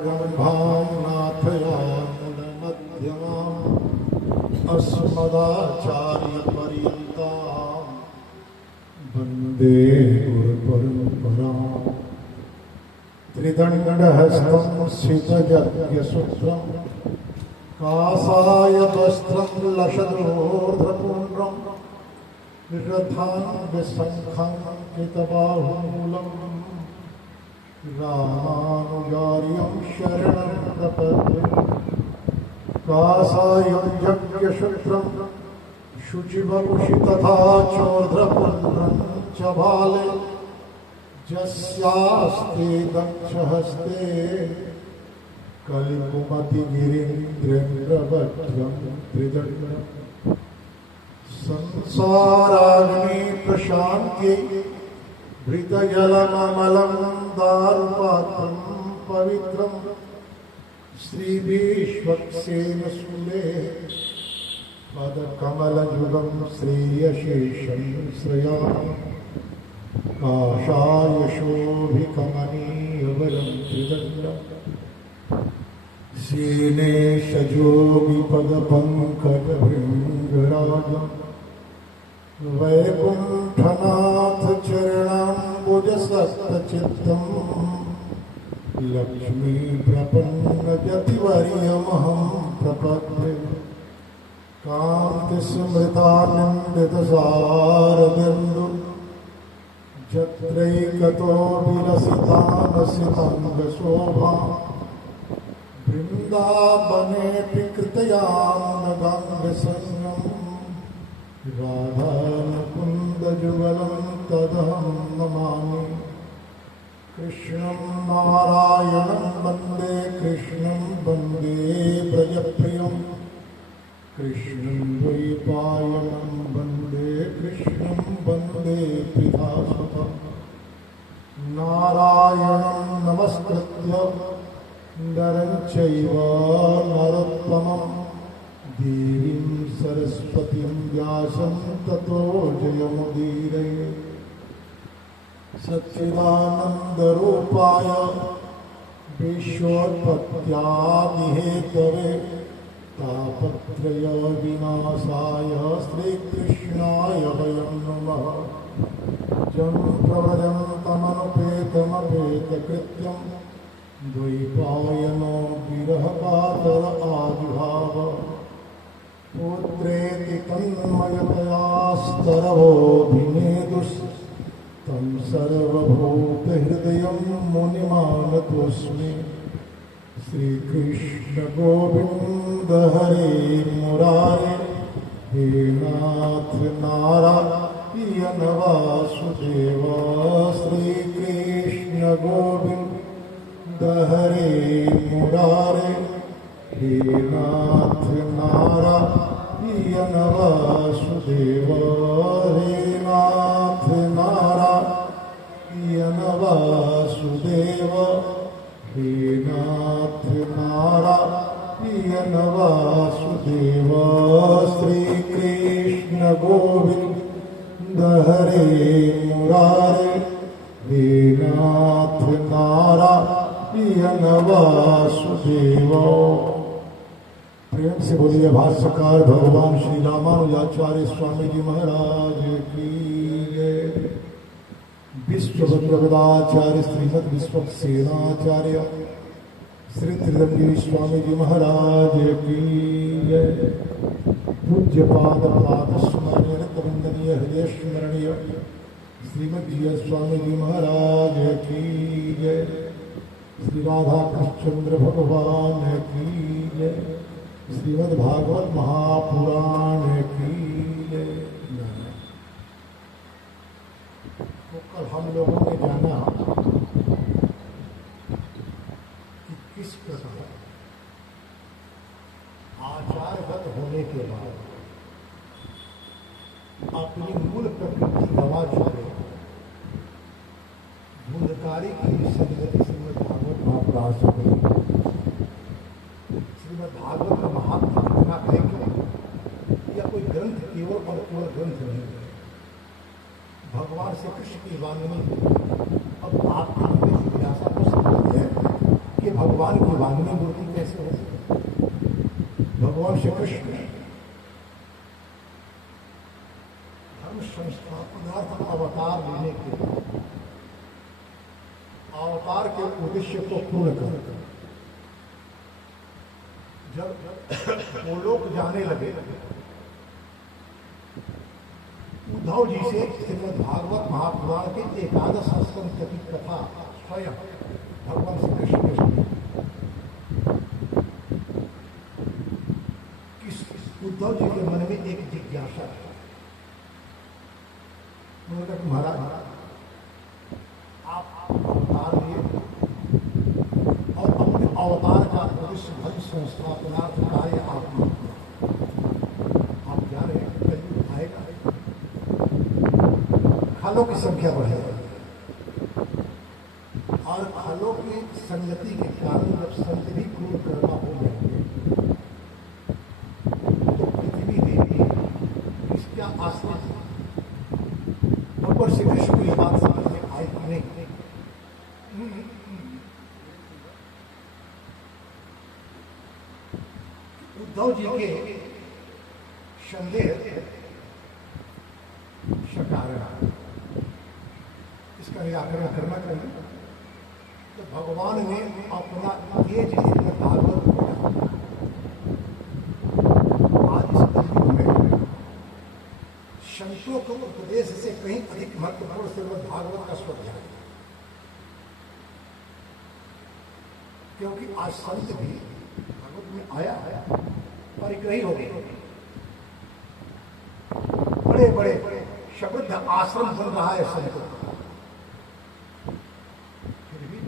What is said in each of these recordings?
भावनाथयामुनमध्यमाम् अस्मदाचार्यपर्यन्तां वन्दे गुरुपरम्पराम्। त्रिदण्डहस्तं सितयज्ञसूत्रं कासाय वस्त्रं लशदोर्ध्वपुण्ड्रं रथाङ्गशङ्खं कृतबाहुमूलम् रामानुजार्यं शरणं प्रपद्ये। कासायं यज्ञसूत्रं शुचिवपुषि तथा चोर्ध्वपुण्ड्रं च भाले यस्यास्ते दक्षहस्ते कलिकुमतिगिरीन्द्रेन्द्रवज्रं त्रिदण्डम्। संसाराग्नि प्रशान्त्यै भृतजलममलं दारुपात्रं पवित्रं श्रीभीष्मक्सेनशूले पदकमलयुगं श्रेयशेषं श्रयामि। काषायशोभिकमनीयवरं त्रिदण्डम् श्रीनेशजोगिपदपङ्कजभृङ्गराजम् वैकुण्ठनाथ चरणाम्बुजसक्तचित्तं लक्ष्मी प्रपन्नयतिवर्यमहं प्रपद्ये। कान्तिस्मृतानन्दितसारबिन्दु जत्रैकतो विलसितानसिताङ्गशोभा वृन्दावनेऽपि कृतयानगाङ्गसंज्ञम् राधामुकुन्दजुगलं तदहं नमामि। कृष्णं नारायणं वन्दे कृष्णं वन्दे व्रजप्रियं कृष्णं द्वैपायनं वन्दे कृष्णं वन्दे पितासुतं। नारायणं नमस्कृत्य नरं चैव नरोत्तमं देवीं सरस्वतीं व्यासं ततो जयमुदीरये। सच्चिदानन्दरूपाय विश्वोत्पत्त्यादिहेतवे तापत्रयविनाशाय श्रीकृष्णाय वयं नमः। जं प्रव्रजन्तमनुपेतमपेतकृत्यं द्वैपायनो विरहकातर आविर्भाव। पुत्रेति तन्मयतया स्तरवोऽभिनेदुस्तं सर्वभूतहृदयं मुनिमानतोऽस्मि। श्रीकृष्ण गोविन्द हरे मुरारे हे नाथ नारायण वासुदेव। श्रीकृष्ण गोविन्द हरे मुरारे हे नाथ नारायण वासुदेव। हे नाथ नारायण वासुदेव। हे नाथ नारायण वासुदेव। श्रीकृष्ण गोविन्द हरे मुरारे हे नाथ नारायण वासुदेव। प्रेम से बोलिए भाष्यकार भगवान श्री रामानुजाचार्य स्वामी जी महाराज की जय। विश्वभद्रगदाचार्य श्रीमद विश्वक्सेनाचार्य श्री त्रिदंडी स्वामी जी महाराज की जय। पूज्यपाद पादस्मरणीय नित्यवंदनीय हृदय स्मरणीय श्रीमद जी स्वामी जी महाराज की जय। श्री राधा कृष्णचंद्र भगवान की जय। श्रीमद् भागवत महापुराण की जय। तो कल हम लोगों ने जाना कि किस प्रकार आचारगत होने के बाद अपनी मूल प्रकृति गवा चुके धुंधकारी की सदगति श्रीमद् भागवत महापुराण से हुई। श्रीमद् भागवत का महात्मा इतना है कि यह कोई ग्रंथ केवल और केवल ग्रंथ नहीं है, भगवान श्री कृष्ण की वाणी। अब आप जिज्ञासा को समझते हैं कि भगवान की वाग्मी मूर्ति कैसे हो? भगवान श्री कृष्ण धर्म संस्थापनार्थ अवतार लेने के अवतार के उद्देश्य को पूर्ण कर जब वो लोग जाने लगे, उद्धव जी से श्रीमद् भागवत महापुराण के एकादश स्कंद की कथा स्वयं भगवान श्री कृष्ण ने सुनी। उद्धव जी के मन में एक जिज्ञासा है। उन्होंने कहा महाराज आप अवतार लिए और अपने अवतार का उद्देश्य धर्म संस्थापनार्थ कार्य आप जा रहे हैं, कलयुग आएगा, खलों की संख्या बढ़ेगी और खलों की संगति के कारण जब संत भी क्रूर कर्मा हो जाएंगे तो पृथ्वी देवी इसका आश्रय भगवान श्री कृष्ण को यह बात समझ में आई कि नहीं। उद्धव जी के संदेह शकारण इसका निराकरण करना चाहिए। तो भगवान ने अपना ये जिसमें भागवत आज इस कलयुग में संतों के उपदेश से कहीं अधिक महत्वपूर्ण श्रीमद् भागवत का स्वाध्याय, क्योंकि आज संत भी भागवत में आया है परिग्रही हो गए, बड़े बड़े शब्द आश्रम बन रहा है संतों का। फिर भी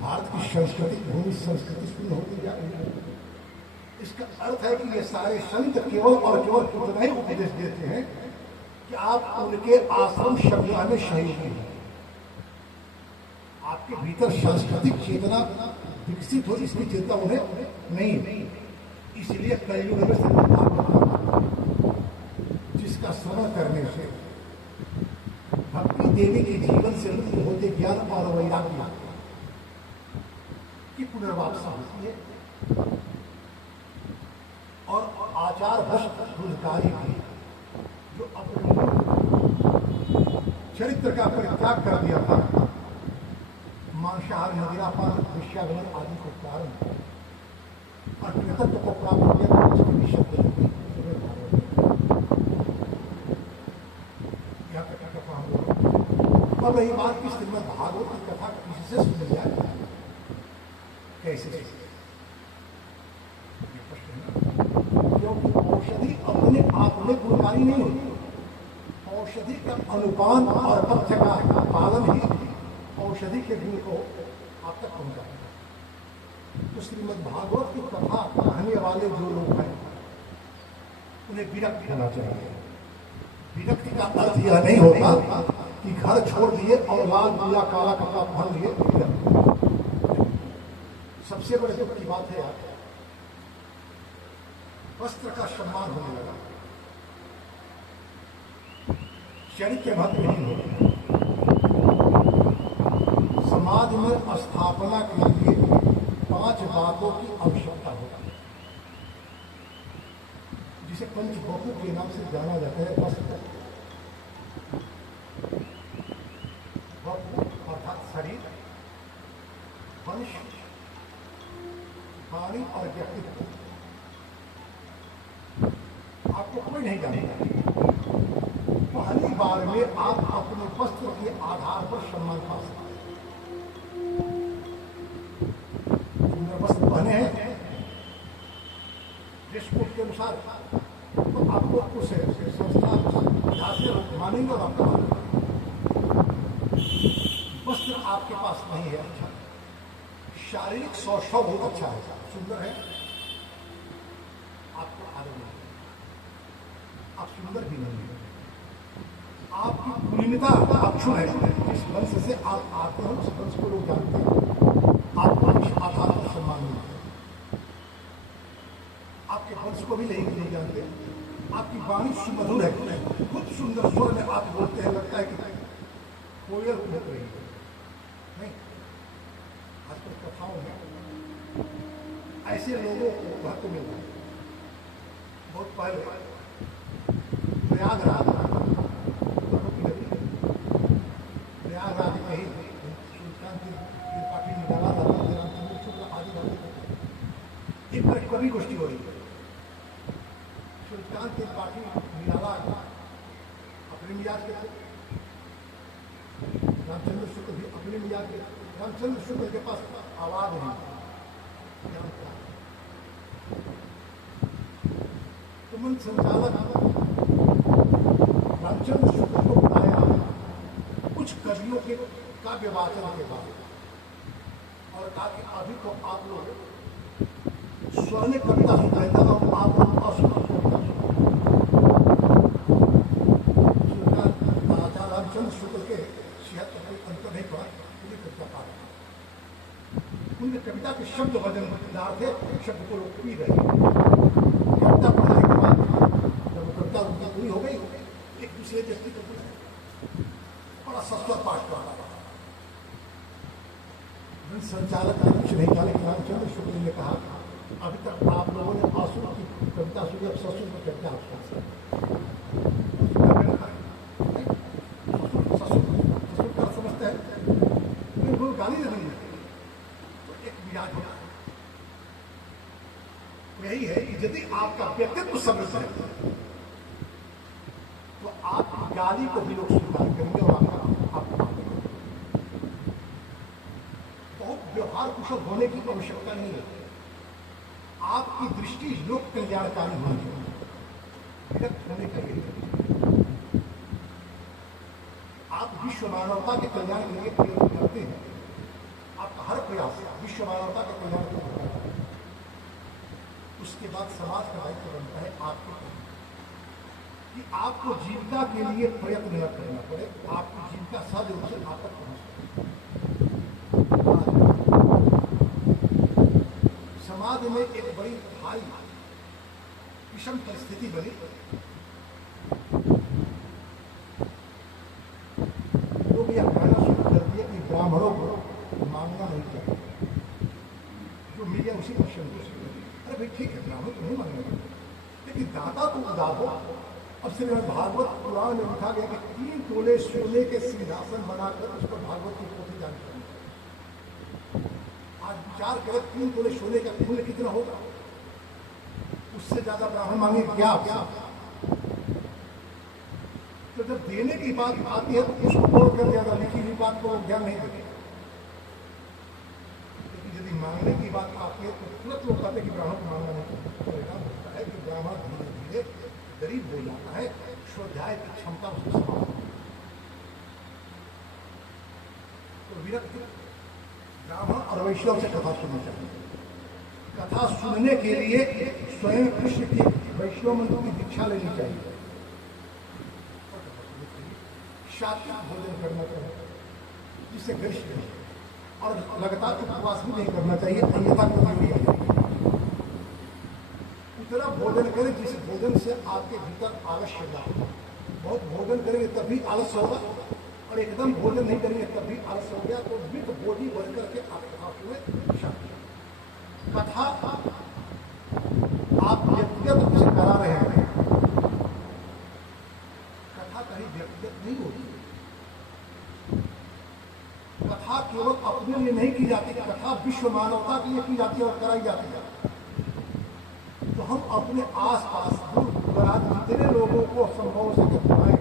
भारत की संस्कृति भूमि संस्कृति शून्य होती जा रही है। इसका अर्थ है कि ये सारे संत केवल और केवल उतना ही उपदेश देते हैं कि आप उनके आश्रम शब्द में सहयोगी हैं, आपके भीतर सांस्कृतिक चेतना विकसित हो इसकी चिंता उन्हें नहीं। इसलिए कलयुग में जिसका श्रवण करने से भक्ति देवी के जीवन से मुक्त होते ज्ञान और वैराग्य की पुनर्वापसा होती है और आचार भ्रष्ट भूलकारी भी जो अपने चरित्र का परित्याग कर दिया था, मांसाहार मदिरापान विषयागमन आदि को कारण और कृतत्व को प्राप्त किया तो उसके भी शब्द यह कथा हम लोग। अब रही बात की श्रीमद् भागवत की कथा किससे सुनी जाए, कैसे? क्योंकि औषधि अपने आप में गुणकारी नहीं होती, औषधि का अनुपान और तथ्य का पालन ही औषधि के गुण को आप तक पहुंचाएगा। तो श्रीमद् भागवत की कथा कहने वाले जो लोग हैं उन्हें विरक्त होना चाहिए। विरक्ति का अर्थ यह नहीं होता कि घर छोड़ दिए और लाल पीला काला कपड़ा पहन लिए। सबसे बड़े दुख की बात है यार, वस्त्र का सम्मान होने लगा, चरित्र भक्त नहीं होता। समाज में स्थापना के लिए 5 बातों की आवश्यकता होती है, जिसे पंचभौतिक के नाम से जाना जाता है। वस्त्र अर्थात शरीर, वंश, वाणी और व्यक्तित्व। आपको कोई नहीं जानता, पहली बार में आप अपने वस्त्र के आधार पर सम्मान पा सकते हैं। वस्त्र पहने हैं ड्रेस कोड के अनुसार तो आपको उस संस्था से मानेंगे और आपका वस्त्र आपके पास नहीं है अच्छा, शारीरिक सौष्ठव बहुत अच्छा है, सुंदर है, आपको आदर नहीं, आप सुंदर भी नहीं है, आपकी कुलीनता अक्षुण है, जिस वंश से आप आते हैं उस वंश को लोग जानते हैं, आप वंश आधार पर सम्मान मिलते हैं, आपके वंश को भी नहीं जानते, आपकी वाणी सुमधुर है, खुद सुंदर स्वर में आप बोलते हैं, लगता है कि कोयल उठ रही है। नहीं, आजकल कथाओं में ऐसे लोगों को महत्व मिलता है। बहुत पहले प्रयागराज प्रयागराज में ही सुल्तान त्रिपाठी निराला रामचंद्र शुक्ल आदि रहते एक कवि गोष्ठी हो रही है। सुल्तान त्रिपाठी निराला अपने मिजाज के थे, रामचंद्र शुक्ल भी अपने मिजाज के। रामचंद्र शुक्ल के पास आवाज नहीं, तो मन संचालक रामचंद्र शुक्ल को बुलाया कुछ कवियों के काव्य वाचन के बाद और कहा कि अभी तो आप लोग स्वर्ण कविता सुनाता और आप लोग असुर राजा रामचंद्र शुक्ल के 76 कोई अंतर नहीं पड़ा, उन्हें कविता पा रहे। उनके कविता के शब्द वजनदार थे, शब्द को लोग पी रहे। कविता पढ़ने के बाद जब कविता उनकी पूरी हो गई, एक दूसरे व्यक्ति को बड़ा सस्ता पाठ कर रहा। संचालक ने कुछ नहीं कहा, लेकिन रामचंद्र शुक्ल ने कहा अभी तक आप लोगों ने आंसू की कविता सुनी, अब ससुर की कविता ससुर क्या समझता है, बिल्कुल गाली नहीं है। तो एक मिजाज होता यही है कि यदि आपका व्यक्तित्व समृद्ध है तो आपकी गाली को भी लोग स्वीकार करेंगे और आपको बहुत व्यवहार कुशल होने की आवश्यकता नहीं है। आपकी दृष्टि लोक कल्याणकारी होनी चाहिए, विरक्त होने का यही। आप विश्व मानवता के कल्याण के लिए प्रयत्न करते हैं, आपका हर प्रयास विश्व मानवता के कल्याण के लिए होता है। उसके बाद समाज का दायित्व बनता है आपके कि आपको जीविका के लिए प्रयत्न न करना पड़े, आपकी जीविका सहज रूप से आप तक पहुंच सके। समाज में एक बड़ी भारी विषम परिस्थिति बनी। लोग यह कहना शुरू कर दिया कि ब्राह्मणों को मांगना नहीं चाहिए, जो मीडिया उसी पर संतुष्ट है। अरे भाई ठीक है, ब्राह्मण तो नहीं मांगना चाहिए, लेकिन दाता को उदाहो। अब से भागवत पुराण में लिखा गया कि 3 तोले सोने के सिंहासन बनाकर उस पर भागवत की पोथी जान करनी चाहिए। आज विचार करें 3 तोले सोने का पुण्य कितना होगा, उससे ज्यादा ब्राह्मण मांगे क्या? तो जब देने की बात आती है तो उसको बोलकर ज्यादा लिखी हुई बात को ध्यान नहीं देते। लेकिन यदि मांगने की बात आती है तो तुरंत लोग कहते कि ब्राह्मण को मांगना नहीं। परिणाम होता है कि ब्राह्मण धीरे धीरे गरीब हो जाता है, स्वाध्याय की क्षमता उसको समाप्त। तो विरक्त ब्राह्मण और वैष्णव से कथा सुननी चाहिए। कथा सुनने के लिए स्वयं कृष्ण की वैष्णव मंत्र की दीक्षा लेनी चाहिए। सात्विक भोजन करना चाहिए जिससे गरिष्ठ है, और लगातार उपवास भी नहीं करना चाहिए, अन्यथा कमजोरी है। उतना भोजन करें जिस भोजन से आपके भीतर आलस्य ना हो। बहुत भोजन करेंगे तब भी आलस्य होगा, और एकदम भोजन नहीं करेंगे तब भी आलस्य हो गया। तो विद बोधी बन करके आप कथा सुने। कथा आप व्यक्तिगत रूप से करा रहे हैं, कथा कहीं व्यक्तिगत नहीं होती। कथा केवल अपने लिए नहीं की जाती, कथा विश्व मानवता के लिए की जाती है और कराई जाती है। तो हम अपने आसपास दूर दराज जितने लोगों को संभव हो सके बुलाएं,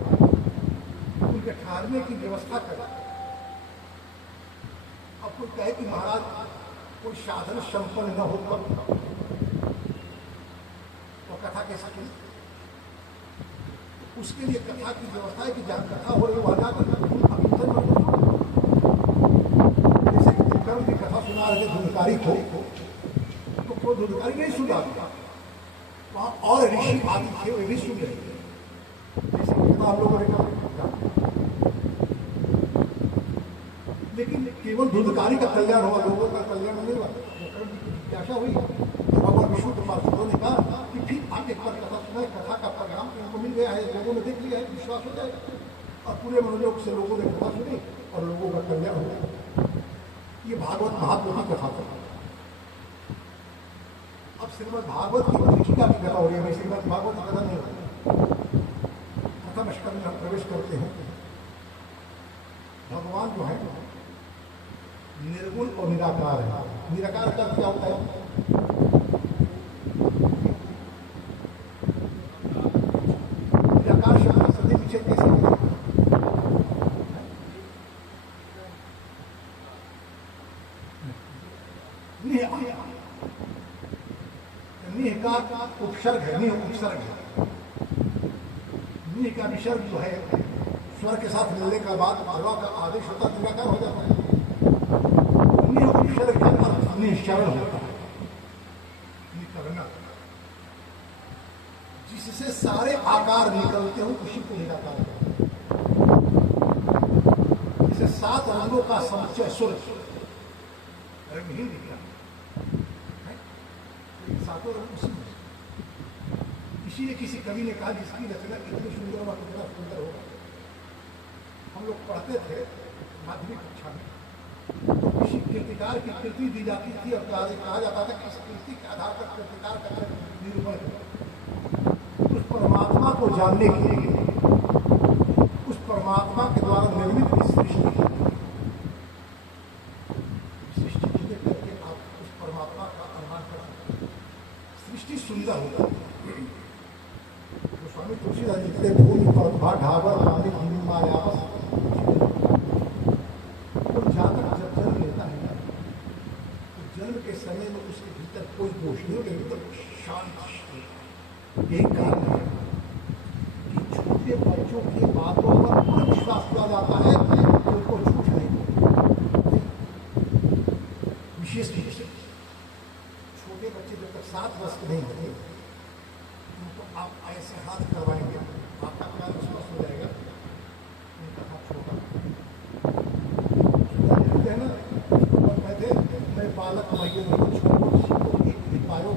उनके ठहरने की व्यवस्था करें। अब कोई कहे कि महाराज कोई साधन संपन्न न हो तो कथा कैसे चले? उसके लिए कथा की व्यवस्था है कि जहां कथा हो रही वहां जाकर जैसे कर्म की कथा सुना रहे धुनकारी को तो कोई धुनकारी नहीं सुना, वहां और ऋषि आदि थे वे भी सुन रहे थे, जैसे हम लोगों ने कहा। लेकिन केवल धुनकारी का कल्याण हुआ, लोगों का कल्याण नहीं हुआ। जिज्ञासा हुई तो भगवान विष्णु के पास ने कहा कि फिर आप एक बार कथा सुनाए, कथा का परिणाम इनको मिल गया है, लोगों ने देख लिया है, विश्वास हो जाएगा। और पूरे मनोयोग से लोगों ने कथा सुनी और लोगों का कल्याण हो गया। ये भागवत महात्मा की कथा था। श्रीमद् भागवत की परीक्षा की कथा हो रही है, श्रीमद् भागवत की कथा नहीं हो रही। प्रथम स्कंद में हम प्रवेश करते हैं। भगवान जो है निर्गुण और निराकार है। निराकार का क्या होता है? निराकार शब्द सदी पीछे कैसे निह का उपसर्ग है, निह उपसर्ग है। निह का विसर्ग जो है स्वर के साथ मिलने का बाद भगवा का आदेश होता है, निराकार हो जाता है। निह उपसर्ग का अर्थ निश्चरण होता है, निकलना, जिससे सारे आकार निकलते हो उसी को निराकार कहते हैं। जिसे 7 रंगों का समुच्चय सूर्य रंगहीन दिखा सातों रंग उसी में। इसीलिए किसी कवि ने कहा जिसकी रचना कितनी सुंदर होगा कितना सुंदर होगा। हम लोग पढ़ते थे माध्यमिक कक्षा में, तो किसी कृतिकार की कृति दी जाती थी और कहा जाता था कि इस कृति के आधार पर कृतिकार का निरूपण करो। उस परमात्मा को जानने के लिए, उस परमात्मा के द्वारा निर्मित इस सृष्टि करके आप उस परमात्मा का अनुमान कर सकते हैं। सृष्टि सुंदर होता है। तो स्वामी तुलसीदास लिखते भूमि पर ढाबर पानी भूमि मायावस। तो जातक जब जन्म लेता है तो जन्म के समय में उसके भीतर कोई दोष नहीं होता, एकदम शांत। यही कारण है कि छोटे बच्चों की बातों पर पूरा विश्वास किया जाता है, उनको झूठ नहीं। विशेष रूप से छोटे बच्चे जब तक 7 वर्ष के नहीं होते उनको आप ऐसे हाथ करवाएंगे, आपका कान स्पष्ट हो जाएगा, उनका हाथ छोटा है ना। और कहते मैं बालक महिला नहीं पायो।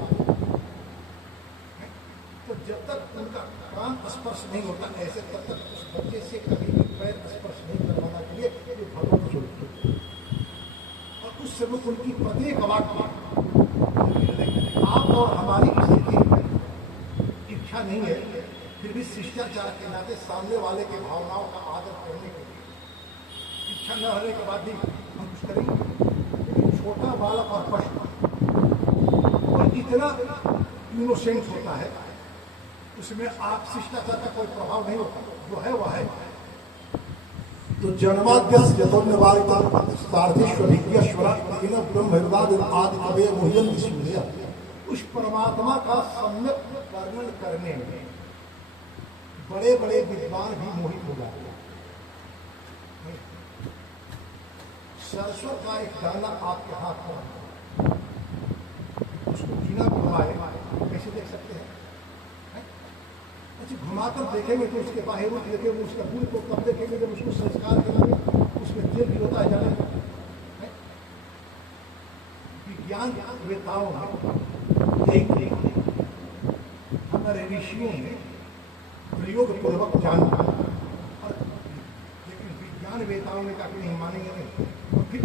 तो जब तक उनका कान स्पर्श नहीं होता ऐसे, तब तक उस बच्चे से कभी भी पैर स्पर्श नहीं करवाना चाहिए, ये भगवत स्वरूप। और उस समय उनकी प्रत्येक वाक्य आप और हमारी स्थिति इच्छा नहीं है, फिर भी शिष्टाचार के नाते सामने वाले के भावनाओं का आदर करने के लिए इच्छा न होने के बाद भी हम कुछ करेंगे। लेकिन छोटा बालक और पशु और इतना इनोसेंट होता है, उसमें आप शिष्टाचार का कोई प्रभाव नहीं होता, जो है वह है। तो जन्माद्यस आदि कवे मुह्यंति सूर्य। उस परमात्मा का सम्यक वर्णन करने में बड़े बड़े विद्वान भी मोहित हो जाते हैं। सरसों का एक दाना आपके हाथ में, उसको बिना घुमाए कैसे देख सकते हैं? अच्छा, घुमाकर देखेंगे तो उसके बाहर रूप देखेंगे, उसका गुण को कब देखेंगे? जब उसको संस्कार करेंगे, उसमें तेल भी होता है जाने। विज्ञान वेताओं ने हमारे ऋषियों ने प्रयोग पूर्वक जाना, और लेकिन विज्ञान वेताओं ने कहा कि नहीं मानेंगे नहीं। तो फिर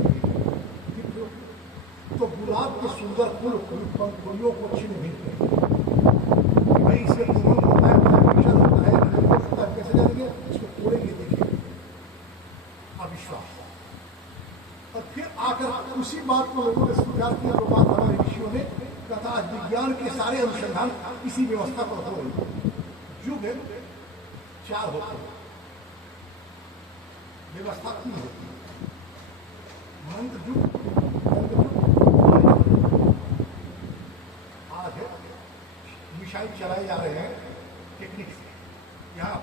तो गुलाब के सुंदर फूल पंखुड़ियों को छिन मिलते भाई, इसे तुरंत होता है, होता है, कैसे जानेंगे? इसको तोड़ेंगे, देखिए अविश्वास। और फिर आकर उसी बात को लोगों ने स्वीकार किया, जो बात हमारे ऋषियों ने कहा। आज विज्ञान के सारे अनुसंधान इसी व्यवस्था पर हो रही। युग 4 होते हैं, व्यवस्था 3 होती है। मंत्र युग, आज है मिसाइल चलाए जा रहे हैं टेक्निक से। यहाँ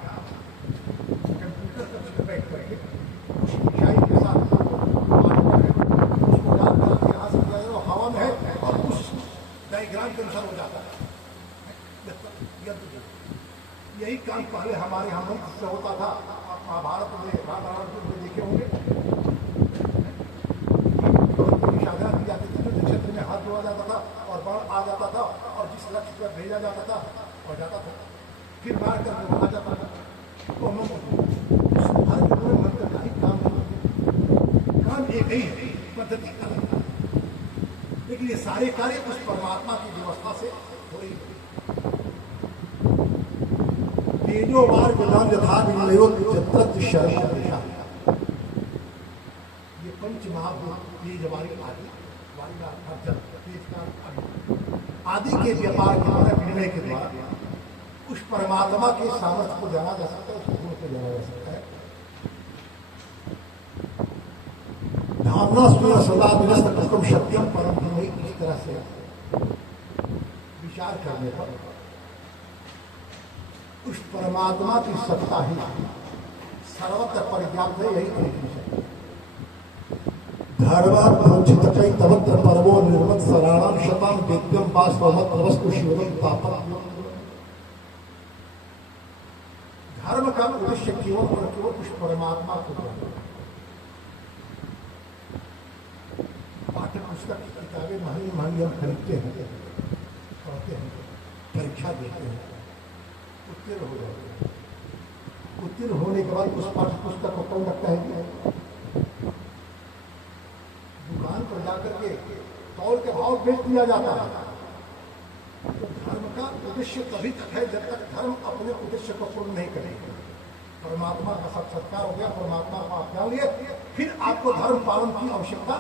कंप्यूटर पर बैठ करके उस मिसाइल के साथ उसको डाल करके यहाँ से हवा में है और उस डायग्राम के अनुसार हो जाता है। यही काम पहले हमारे यहाँ मंत्र से होता था। महाभारत में रामायण में देखे होंगे, साधना की जाती थी, जो क्षेत्र में हाथ धोआ जाता था और बाण आ जाता था, और जिस लक्ष्य पर भेजा जाता था और जाता था, फिर मार करके वहां जाता था। तो हर मंत्र का ही काम एक ही है, पद्धति का। लेकिन लेकिन ये सारे कार्य उस परमात्मा की व्यवस्था से हो रही है। तेजो मार्ग नाम यथा विनियोग शर्मा दिशा, ये पंच महाभूत तेज वाली आदि, वाली का अर्थ जल, तेज का अर्थ आदि के व्यापार के द्वारा, विनिमय के द्वारा उस परमात्मा के सामर्थ्य को जाना जा सकता है, उस गुण को जाना जा सकता है। धामना सूर्य सदा विनस्त कुसुम सत्यम परम धीमहि, इस तरह से विचार करने पर उस परमात्मा की सत्ता ही सर्वत्र पर्याप्त है। यही है धर्माचित तवत्र परमो निर्मत सराणाम शताम दिव्यम वास्तवमत वस्तु शिवम तापम। धर्म का उद्देश्य केवल और केवल उस परमात्मा को जानना। पाठ्य पुस्तक की किताबें महंगी महंगी हम खरीदते हैं, पढ़ते हैं, परीक्षा देते हैं, उत्तीर्ण हो जाते हैं। उत्तीर्ण होने के बाद उस पाठ्य पुस्तक को कौन रखता है? दुकान पर जाकर के तौल के भाव बेच दिया जाता है। तो धर्म का उद्देश्य तभी तक है जब तक धर्म अपने उद्देश्य को पूर्ण नहीं करेगा। परमात्मा का साक्षात्कार हो गया, परमात्मा को आप जान लिए, फिर आपको धर्म पालन की आवश्यकता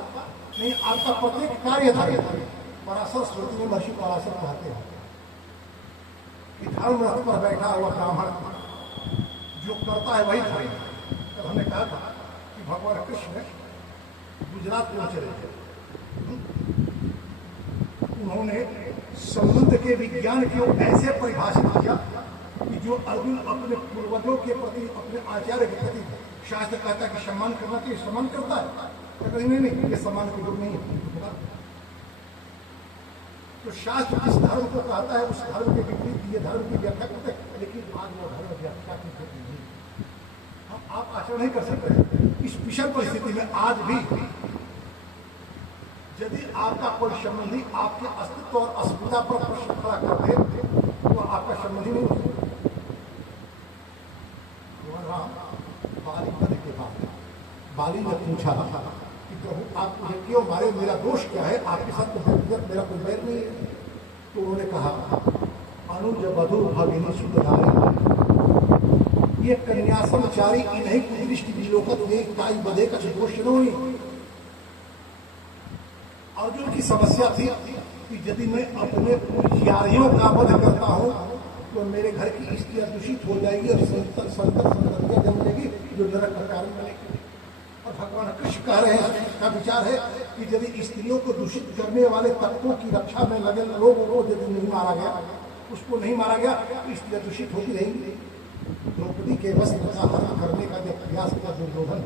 नहीं। आपका प्रत्येक कार्य धर्म। पराशर स्मृति में महर्षि पराशर कहते हैं कि धर्म रथ पर बैठा हुआ ब्राह्मण जो करता है वही धर्म। तब हमने कहा था कि भगवान कृष्ण गुजरात में चले थे, उन्होंने संबंध के विज्ञान को ऐसे परिभाषित किया कि जो अर्जुन अपने पूर्वजों के प्रति, अपने आचार्य के प्रति शास्त्र कहता है कि सम्मान करना चाहिए, सम्मान करता है। नहीं, ये सम्मान की जरूरत नहीं है। तो शास्त्र जिस धर्म को कहता है उस धर्म के विपरीत ये धर्म की व्याख्या करते हैं, लेकिन आज वो धर्म व्याख्या की जरूरत नहीं। हम आप आचरण नहीं कर सकते। इस विषम परिस्थिति में आज भी यदि आपका कोई संबंधी आपके अस्तित्व और अस्मिता पर प्रश्न खड़ा कर दे तो आपका संबंधी नहीं हो सकता। बाली मरने के बाद बाली ने पूछा कि प्रभु आप मुझे क्यों मारे, मेरा दोष क्या है? आपके साथ व्यक्तिगत मेरा कोई बैर नहीं है। तो उन्होंने कहा अनुज वधु भगिनी सुधारी, ये कन्यासमचारी इन्हीं की दृष्टि विलोकत एक काई बधे का दोष नहीं। अर्जुन की समस्या थी कि यदि मैं अपने यारियों का वध करता हूं तो मेरे घर की स्त्रियां दूषित हो जाएगी और संततियां जन्म लेगी जो नरक का कारण बनेगी। और भगवान कृष्ण कह रहे हैं, का विचार है कि यदि स्त्रियों को दूषित करने वाले तत्वों की रक्षा में लगे लोगों को यदि नहीं मारा गया, उसको नहीं मारा गया तो स्त्रियां दूषित होती रहेंगी। द्रौपदी के बस हरण करने का जो प्रयास किया दुर्योधन,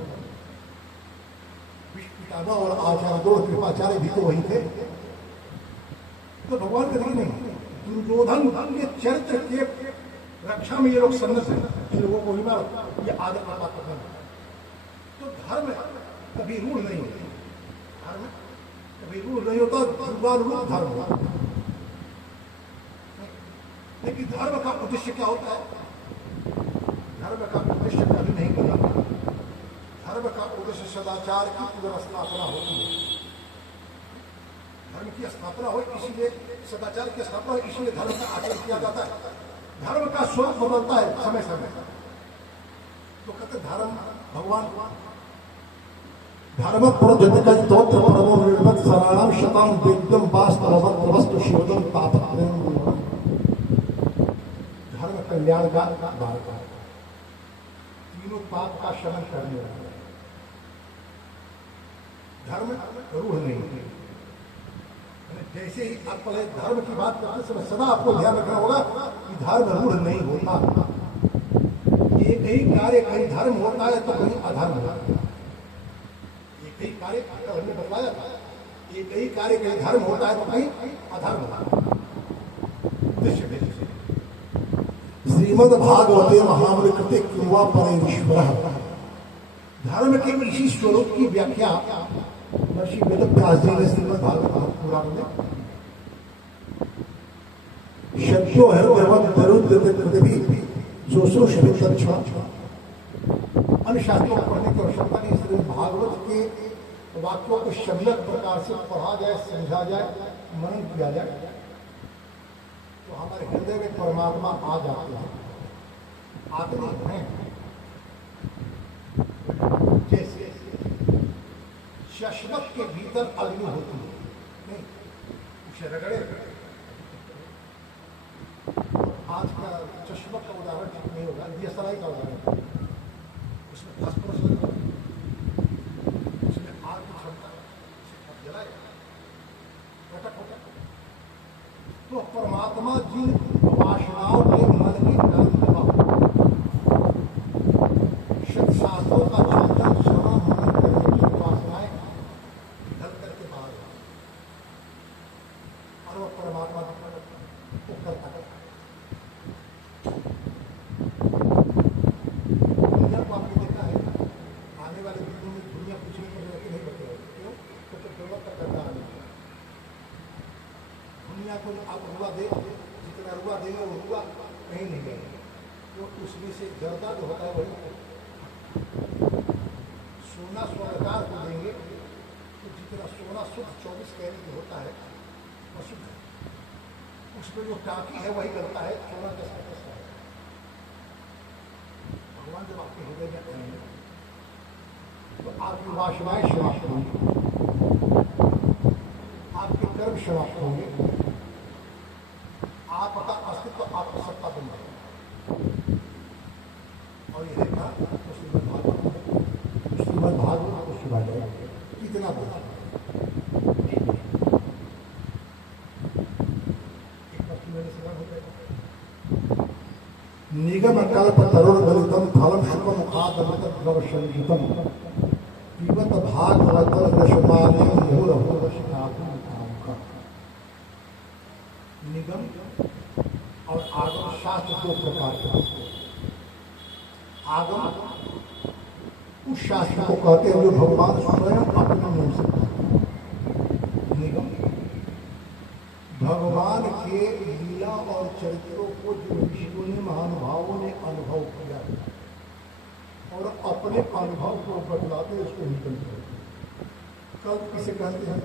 पितामह और आचार्य दो कृपाचार्य भी तो वही थे। तो भगवान कहते नहीं, दुर्योधन के चरित्र के रक्षा में ये लोग सन्नत हैं, इन लोगों को ही मारो, ये आदत का बात करना। तो धर्म कभी रूढ़ नहीं होता, धर्म कभी रूढ़ नहीं होता, दुर्गानुरूप धर्म होता। लेकिन धर्म का उद्देश्य क्या होता है? धर्म का उद्देश्य कभी नहीं बदलता। धर्म का उद्देश्य सदाचार की पुनर्स्थापना होती है। धर्म की स्थापना हो, इसीलिए सदाचार की स्थापना हो, इसीलिए धर्म का आचरण किया जाता है। धर्म का स्वरूप बदलता है समय समय। तो कहते धर्म भगवान धर्म प्रजतिका स्तोत्र परमो निर्मत सराणाम शताम दिव्यम वास्तवमत वस्तु शिवदम तापत्रयम्। धर्म कल्याण का द्वार है, तीनों पाप का शमन करने वाला। धर्म रूढ़ नहीं है। जैसे ही आप पहले धर्म की बात करते समय सदा आपको ध्यान रखना होगा कि धर्म रूढ़ नहीं होता। ये कई कार्य कहीं धर्म होता है तो कहीं अधर्म होता है। ये कई कार्य हमने बतलाया था, ये कई कार्य कहीं धर्म होता है तो कहीं अधर्म होता है। श्रीमद् भागवते महामृते कृपा परमेश्वर, धर्म के इसी स्वरूप की व्याख्या महर्षि वेदव्यास जी ने श्रीमद् भागवत पुराण में शब्दों है अन्य शास्त्रों को पढ़ने की आवश्यकता नहीं। श्रीमद् भागवत के वाक्यों को सम्यक प्रकार से पढ़ा जाए, समझा जाए, मनन किया जाए, तो हमारे हृदय में परमात्मा आ जाते हैं, आते हैं। जैसे चश्मत के भीतर अग्नि होती है, नहीं उसे रगड़े। आज का चश्मत का उदाहरण ठीक नहीं होगा, दियसलाई का उदाहरण, उसमें फास्फोरस लगता है, उसमें आग की क्षमता जलाए प्रकट होता है। तो परमात्मा जिन वासनाओं के मन की शास्त्रों का चिंतन श्रवण मनन करने की वासनाएं ढल करके बाहर और वह परमात्मा को करता है। दुनिया को आपने देखा है, आने वाले दिनों में दुनिया कुछ नहीं बदलेगी। क्यों? क्योंकि जरूरत का करना आने दुनिया को आप रुआ दे, जितना रुआ देंगे वो रुआ कहीं नहीं गएगा, तो उसमें से जर्दा जो होता है वही सोना स्वर्णकार को देंगे, तो जितना सोना शुद्ध 24 कैरेट की होता है वह शुद्ध है, उसमें जो टाकी है वही करता है, सोना कैसा कैसा है। भगवान जब आपके हृदय में आएंगे तो आपकी वासनाएं समाप्त होंगी, आपके कर्म समाप्त होंगे, आपका अस्तित्व आपका सत्ता बन जाएगा। और यह था तो श्रीमद् भागवत को सुना जाएगा। कितना बोला निगम कल्प तरुण दलितम फलम शुभ मुखादम संगीतम पीबत भागवत रसपाने निगम और आगम शास्त्र दो प्रकार के। आगम उस शास्त्र को कहते हैं जो भगवान स्वयं अपने मुंह से निगम भगवान के लीला और चरित्रों को जो ऋषियों ने महानुभावों ने अनुभव किया और अपने अनुभव को बदलाते उसको निगम कहते हैं। कल्प किसे कहते हैं?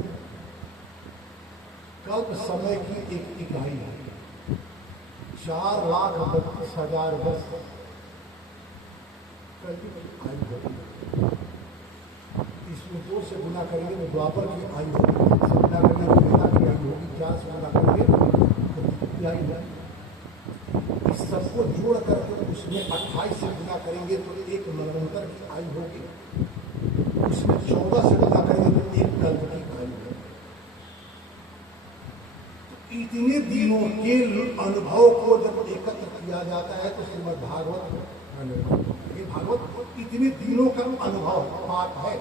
कल्प समय की एक इकाई है। 4,32,000 वर्ष इसमें 2 से गुना करेंगे तो द्वापर की आयु होगी, 3 से गुना करेंगे तो वेदा की आयु होगी, 4 से गुना करेंगे तो आयु है। इस सबको जोड़ करके उसमें 28 से गुना करेंगे तो एक मनवंतर की आयु होगी, उसमें 14 से गुना करेंगे तो एक कल्प की आयु है। तो इतने दिनों के अनुभव को जब एकत्र किया जाता है तो श्रीमद् भागवत, ये भागवत इतने दिनों का अनुभव पाठ है।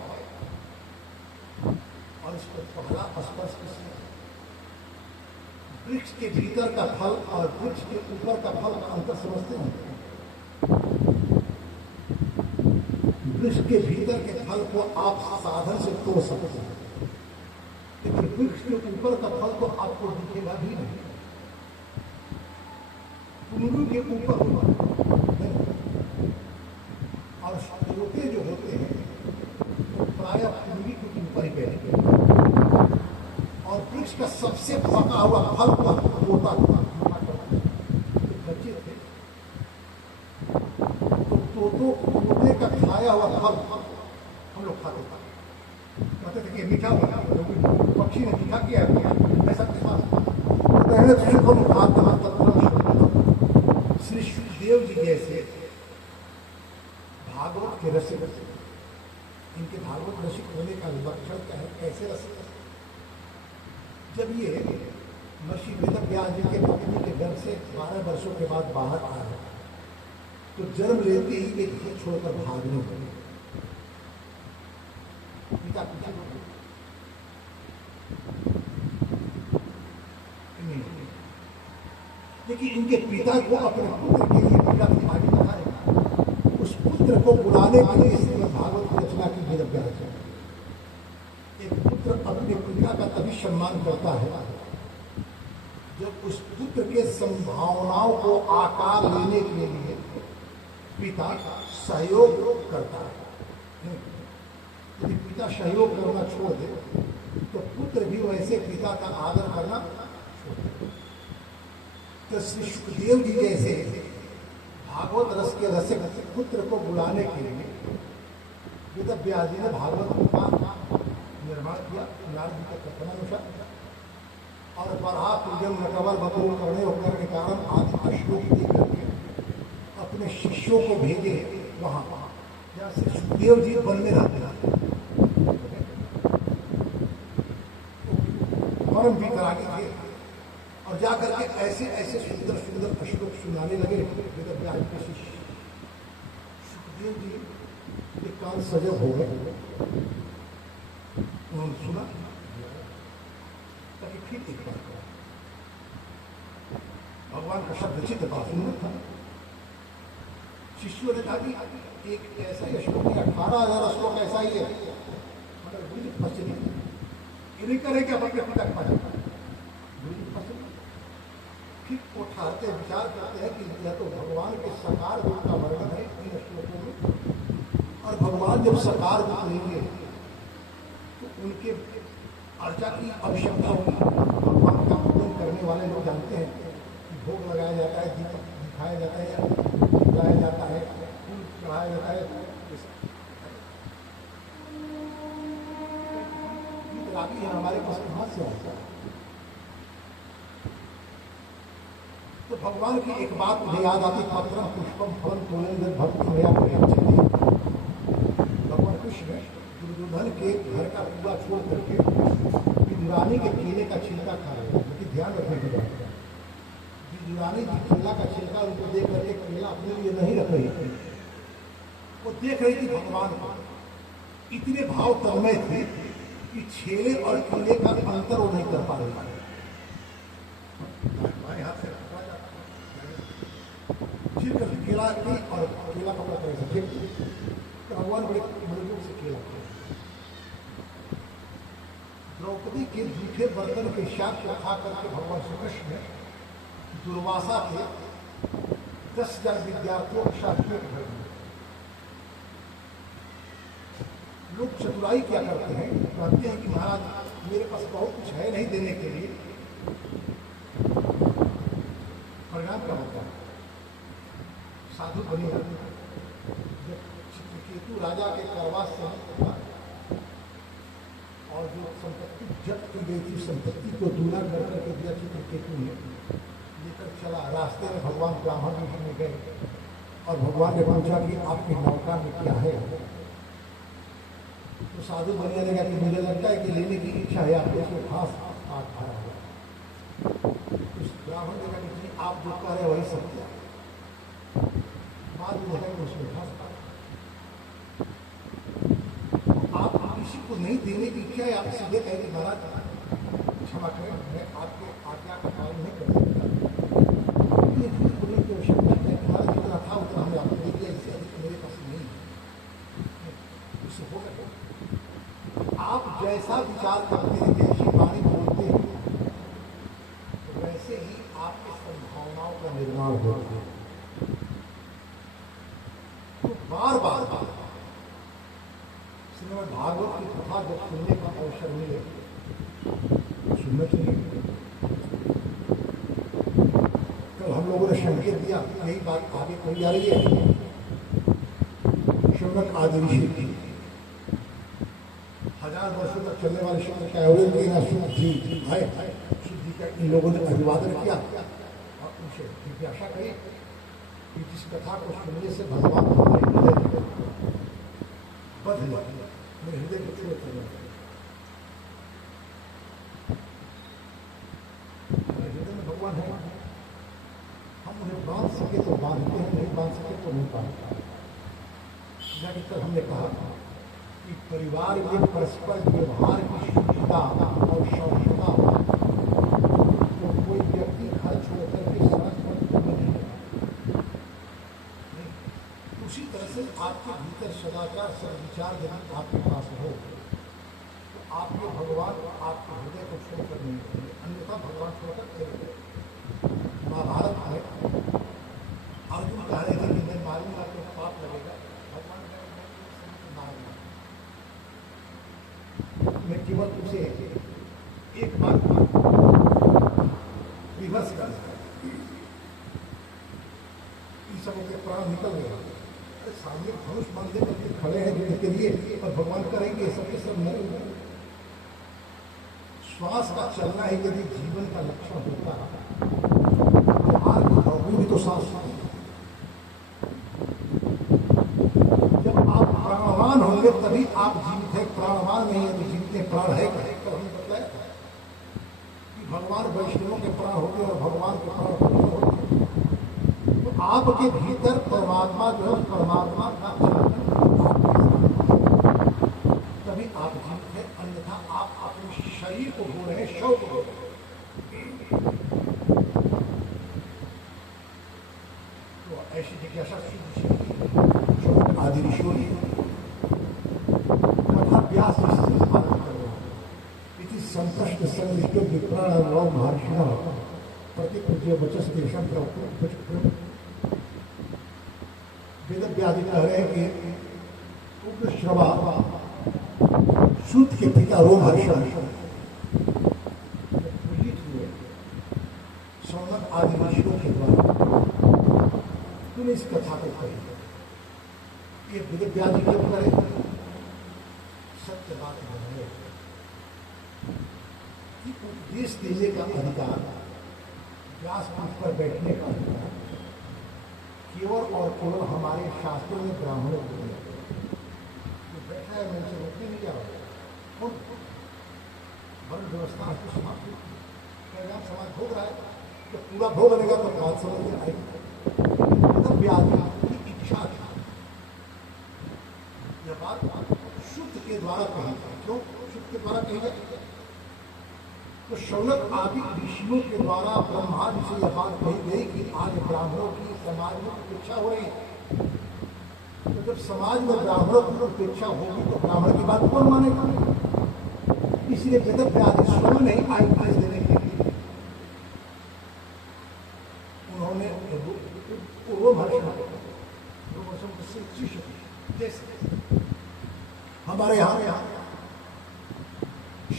और इस पर पहला स्पर्श किसने? वृक्ष के भीतर का फल और वृक्ष के ऊपर का फल का अंतर समझते हैं? वृक्ष के भीतर के फल को आप साधन से तोड़ सकते हैं, लेकिन वृक्ष के ऊपर का फल तो आपको दिखेगा भी नहीं। कुंडू के ऊपर और तोते जो होते हैं तो प्राय कुंडी के ऊपर ही बैठे और वृक्ष का सबसे पका हुआ फल का तोता बच्चे थे तो तोते का खाया हुआ फल हम लोग खाते थे, कहते थे कि मीठा हुआ, पक्षी ने मीठा किया ऐसा श्री सुखदेव जी जैसे भागवत के रसिक, इनके भागवत रसिक होने का लक्षण क्या है? कैसे रसिक? जब ये महर्षि वेदव्यास जी के पत्नी के घर से 12 वर्षों के बाद बाहर आए तो जन्म लेते ही एक घर छोड़कर भागने लगे। पिता पीछे लेकिन इनके पिता को अपने पुत्र के लिए पिता की आगे बढ़ाए, उस पुत्र को बुलाने के लिए श्रीमद् भागवत की रचना की वेदव्यास जी। एक पुत्र अपने पिता का तभी सम्मान करता है जब उस पुत्र के संभावनाओं को आकार लेने के लिए पिता सहयोग करता है। यदि पिता पिता सहयोग करना छोड़ दे तो पुत्र भी वैसे पिता का आदर करना छोड़ दे। तो श्री सुखदेव जी जैसे भागवत रस के रसिक पुत्र को बुलाने के लिए वेद व्यास जी ने भागवत का निर्माण किया नारद जी के कथनानुसार। और बरहा पूजन नटवर बतूर करने होकर के कारण आदि का श्लोक दे करके अपने शिष्यों को भेजे वहां जहाँ से सुखदेव जी वन में रहते परम वितरागी थे और जाकर के ऐसे ऐसे सुंदर सुंदर श्लोक सुनाने लगे वेद व्यास के शिष्य। सुखदेव जी एक काल सजग हो गए, उन्होंने सुना ताकि फिर एक बार भगवान का शब्द चित्त का सुंदर था। शिष्यों ने कहा कि एक ऐसा ही श्लोक है, 18,000 श्लोक ऐसा ही है मगर बुझ पश्चिमी इन्हीं करे क्या अपने पिता के पास फिर वो ठहरते विचार करते हैं कि यह तो भगवान के साकार रूप का वर्णन है इन श्लोकों में। और भगवान जब साकार रूप लेंगे तो उनके अर्चा की आवश्यकता होगी। भगवान का पूजन करने वाले लोग जानते हैं कि भोग लगाया जाता है, दीपक दिखाया जाता है, जलाया जाता है, फूल चढ़ाया जाता है। रागी है हमारे पास कहाँ से आता है। तो भगवान की एक बात मुझे याद आती, पत्रम पुष्पम फलम तोलन भक्ति मेरा भगवान कृष्ण दुर्योधन के घर का पूरा छोड़ करके विदुरानी के केले का छिलका खा रहे हैं। लेकिन ध्यान रखने की बात है, विदुरानी जी केला का छिलका उनको देख करके केला अपने लिए नहीं रख रही थी, वो देख रही थी भगवान को। इतने भाव तन्मय थे कि छेले और केले का अंतर वो नहीं कर पा रहे। केला की और केला पकड़ा कर सके तो भगवान बड़े मजबूर से केला द्रौपदी के जूठे बर्तन के शाप को खा करके भगवान श्री कृष्ण ने दुर्वासा के 10,000 विद्यार्थियों के साथ पेट भर दिए। लोग चतुराई क्या करते हैं, कहते हैं कि महाराज मेरे पास बहुत कुछ है नहीं देने के लिए, परिणाम क्या होता है साधु बनी जाती है। जब चित्रकेतु राजा के करवास से और जो संपत्ति जब्त की गई थी, संपत्ति को दूना कर करके दिया चित्रकेतु ने, लेकर चला। रास्ते में भगवान ब्राह्मण ऋषि में गए और भगवान ने पूछा कि आपकी नौका में क्या है। तो साधु बनने लगा कि मुझे लगता है कि लेने की इच्छा है, आपको उसमें खास आग भरा हुआ। उस ब्राह्मण ने कहा कि आप जो कह रहे वही सत्य है। बाद में देखा उसमें खास आप किसी को नहीं देने की इच्छा है, आप सीधे कह रहे महाराज क्षमा करें, मैं आपके आज्ञा का पालन नहीं कर सकता। ये झूठ बोलने की आवश्यकता है, हमारा जितना था उतना हमने आपको दे दिया, इससे अधिक मेरे पास नहीं है। उससे हो गया आप जैसा विचार करते हैं, जैसी वाणी बोलते हैं, तो वैसे ही आपकी संभावनाओं का निर्माण होता है। तो बार बार श्रीमद् भागवत की कथा जब सुनने का अवसर मिले सुनना चाहिए। कल हम लोगों ने संकेत दिया, यही बात आगे कही जा रही है। शौनक आदि ऋषि 1000 वर्षों तक चलने वाले शब्द क्या है, शुद्ध जी आए, शुद्ध जी का इन लोगों ने अभिवादन किया और उनसे जिज्ञासा करी कि जिस कथा को सुनने से भगवान हमारे हृदय बदल मेरे हृदय को छोड़ कर हृदय में भगवान है, हम उन्हें बांध सके तो बांधते हैं, नहीं बांध सके तो नहीं बांधते। कल हमने कहा कि परिवार में परस्पर व्यवहार की शुद्धता और सौम्यता तो कोई व्यक्ति घर छोड़ करके सड़क पर नहीं है। उसी तरह से आपके भीतर सदाचार सदविचार यदि आपके पास हो तो आपके भगवान आपके हृदय को छोड़कर नहीं करेंगे, अन्यथा भगवान छोड़कर चलेंगे। महाभारत में अर्जुन कह रहे थे कि मैं मारूंगा तो पाप लगेगा, भगवान मारूंगा। एक बार रिवर्स कर सबों के प्राण निकल गए। अरे सामने धनुष बांधे करके खड़े हैं युद्ध के लिए और भगवान करेंगे सबके सब नहीं। श्वास का चलना ही यदि जीवन का लक्षण होता तो हार भी तो सांस। जब आप प्राणवान होंगे तभी आप जीवित है, प्राणवान नहीं है तो जीवित प्राण है। तो हम बताया कि भगवान वैष्णवों के प्राण होंगे और भगवान के प्राण होंगे। आपके भीतर परमात्मा जो है, परमात्मा का तभी आप जीवित है, अन्यथा आप अपने शरीर को भूल रहे हैं, शव को भूल रहे हैं। तो ऐसी जिज्ञासा आदि ऋषियों ने तथा व्यास इति संतुष्ट संविष्ट विप्राण महर्षिण प्रतिपूज्य वचस देशम वेद व्याधि कह रहे हैं कि उग्र श्रवा सूत के पिता रोमहर्षण पूजित हुए सौनक आदि ऋषियों के द्वारा। तूने इस कथा को कही, ये वेद व्याधि क्यों करे? सत्य बात है कि उपदेश देने का अधिकार, व्यासपीठ पर बैठने का अधिकार केवल और केवल हमारे शास्त्रों में ब्राह्मणों को दिया। जो बैठा है मैं उसे रोकने नहीं जा रहा। वर्ण व्यवस्था आपको समाप्त समाज भोग रहा है, तो पूरा भोग बनेगा तो बात समझ में आएगी। मतलब व्याधि की इच्छा थी, यह बात शुद्ध के द्वारा कही। क्यों शुद्ध के द्वारा कही जाती? तो शौनक आदि ऋषियों के द्वारा ब्रह्मा जी से यह बात कही गई कि आज ब्राह्मणों की समाज में उपेक्षा हो रही है। तो जब समाज में ब्राह्मणों की उपेक्षा होगी तो ब्राह्मण की बात कौन मानेगा? इसलिए वेद व्याधि स्वयं नहीं आई उपदेश देने के लिए उन्होंने जैसे हमारे यहाँ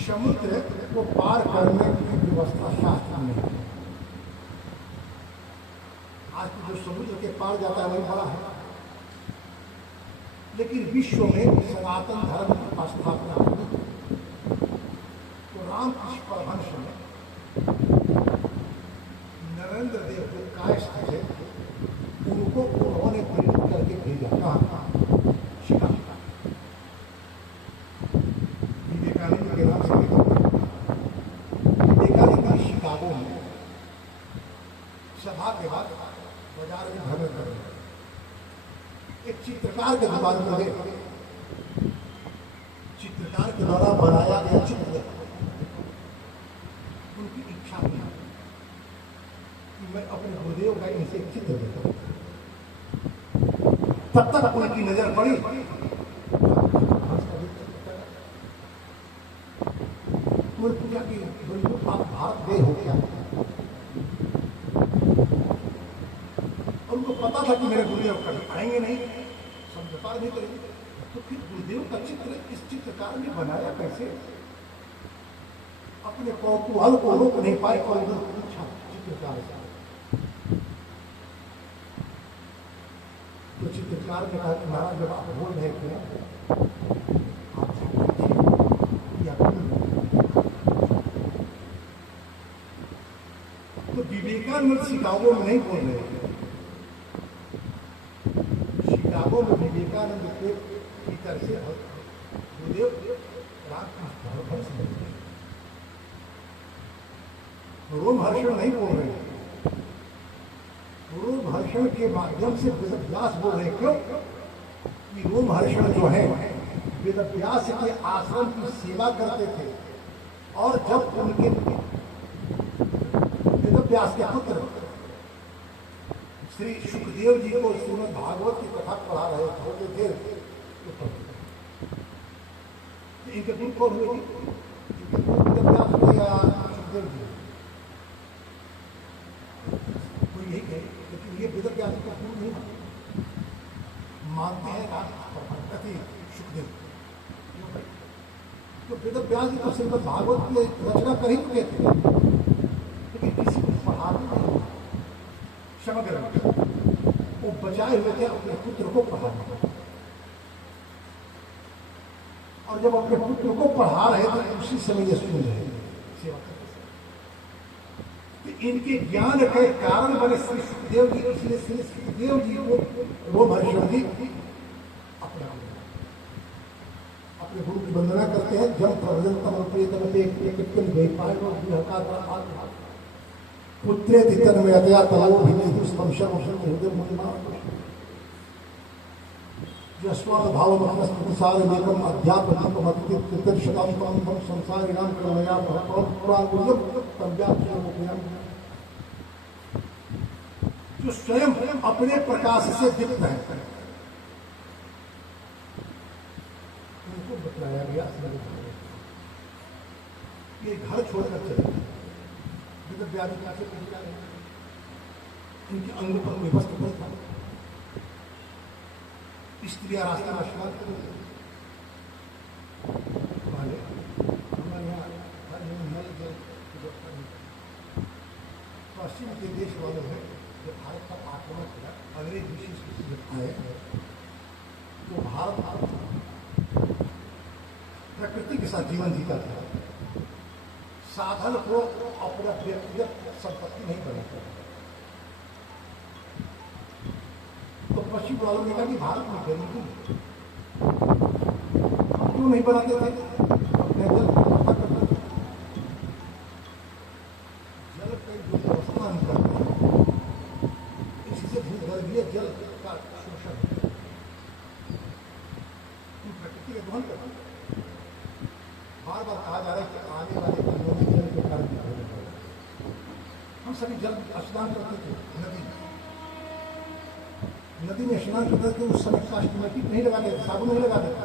समुद्र को पार करने की व्यवस्था शास्त्र में है। आज जो समुद्र के पार जाता है वही बड़ा है, लेकिन विश्व में सनातन धर्म की स्थापना हुई तो रामकृष्ण परमहंस ने नरेंद्र देव जो कायस्थ थे उनको उन्होंने प्रेरित करके भेजा। कहा? शिकागो। विवेकानंद के नाम से विवेकानंद शिकागो में सभा के बाद बाजार में भ्रमण कर एक चित्रकार के दुकान पर गए। चित्रकार के द्वारा बनाया गया चित्र उनकी इच्छा थी कि मैं अपने गुरुदेव का इनसे एक चित्र देता। तब तक उनकी नजर पड़ी पूछा कि गुरुदेव आप भारत गए हो क्या? उनको पता था कि मेरे गुरुदेव कभी आएंगे नहीं, समझौता नहीं करेंगे। तो फिर गुरुदेव का चित्र इस चित्रकार ने बनाया कैसे? अपने कौतूहल को रोक नहीं पाए और उधर पूछा चित्रकार से। तो चित्रकार ने कहा कि महाराज जब आप बोल रहे थे आपसे तो विवेकानंद शिकागो में नहीं बोल रहे थे। शिकागो में विवेकानंद के भीतर से गुरुदेव रामकृष्ण रोमहर्षण नहीं बोल रहे। रोमहर्षण के माध्यम से वेदव्यास बोल रहे। क्यों कि रोमहर्षण जो है वेदव्यास के आश्रम की सेवा करते थे और जब उनके वेदव्यास के पुत्र श्री सुखदेव जी को श्रीमद् भागवत की कथा पढ़ा रहे थे इनके गुरु कौन हुए? वेदव्यास हुए या सुखदेव जी? कोई यही कहे, लेकिन ये वेदव्यास का गुरु नहीं मानते हैं सुखदेव। तो तो वेद व्यास जी तो श्रीमद् भागवत की रचना कर ही चुके थे, लेकिन किसी को पढ़ाते नहीं समग्र वो बचाए हुए थे अपने पुत्र को पढ़ाने। और जब अपने पुत्र को पढ़ा रहे थे उसी समय ये सुन रहे सेवा करते। इनके ज्ञान के कारण बने श्री सुखदेव जी, इसलिए श्री सुखदेव जी को वो महर्षि जी अपने गुरु की वंदना करते हैं। जब प्रवजनतम पुत्रे तितन में अतया तलो भिन्नेतु संशय हृदय मुनिमा यस्मात् भावमनस्सार एकम अध्यात्मकम अतिशताम संसारिणाम करुणया पुराणगुण्यम तव्याख्याम, जो स्वयं अपने प्रकाश से दीप्त है उनको बतलाया गया। ये घर छोड़कर चले व्याधि से इनके अंगों पर कोई वस्त्र नहीं था। स्त्रियां रास्ते में स्नान करेंगे पश्चिम के देश वाले हैं जब भारत का आक्रमण किया, अंग्रेज विशेष जब आए तो भारत प्रकृति के साथ जीवन जीता था, साधन को अपना व्यक्तिगत संपत्ति नहीं बनाता। तो पश्चिम वालों ने कहा कि भारत में गरीबी क्यों नहीं बनाते थे, अपने जल इकट्ठा करते थे, जल की जो व्यवस्था हम करते हैं इससे भूगर्भीय जल का शोषण प्रकृति के दोहन करते हैं। बार बार कहा जा रहा है कि आने वाले दिनों में जल के कारण हम सभी जल स्नान करते थे, नदी में स्नान करते थे। उस समय कास्मेटिक नहीं लगाते थे, साबुन नहीं लगाते थे,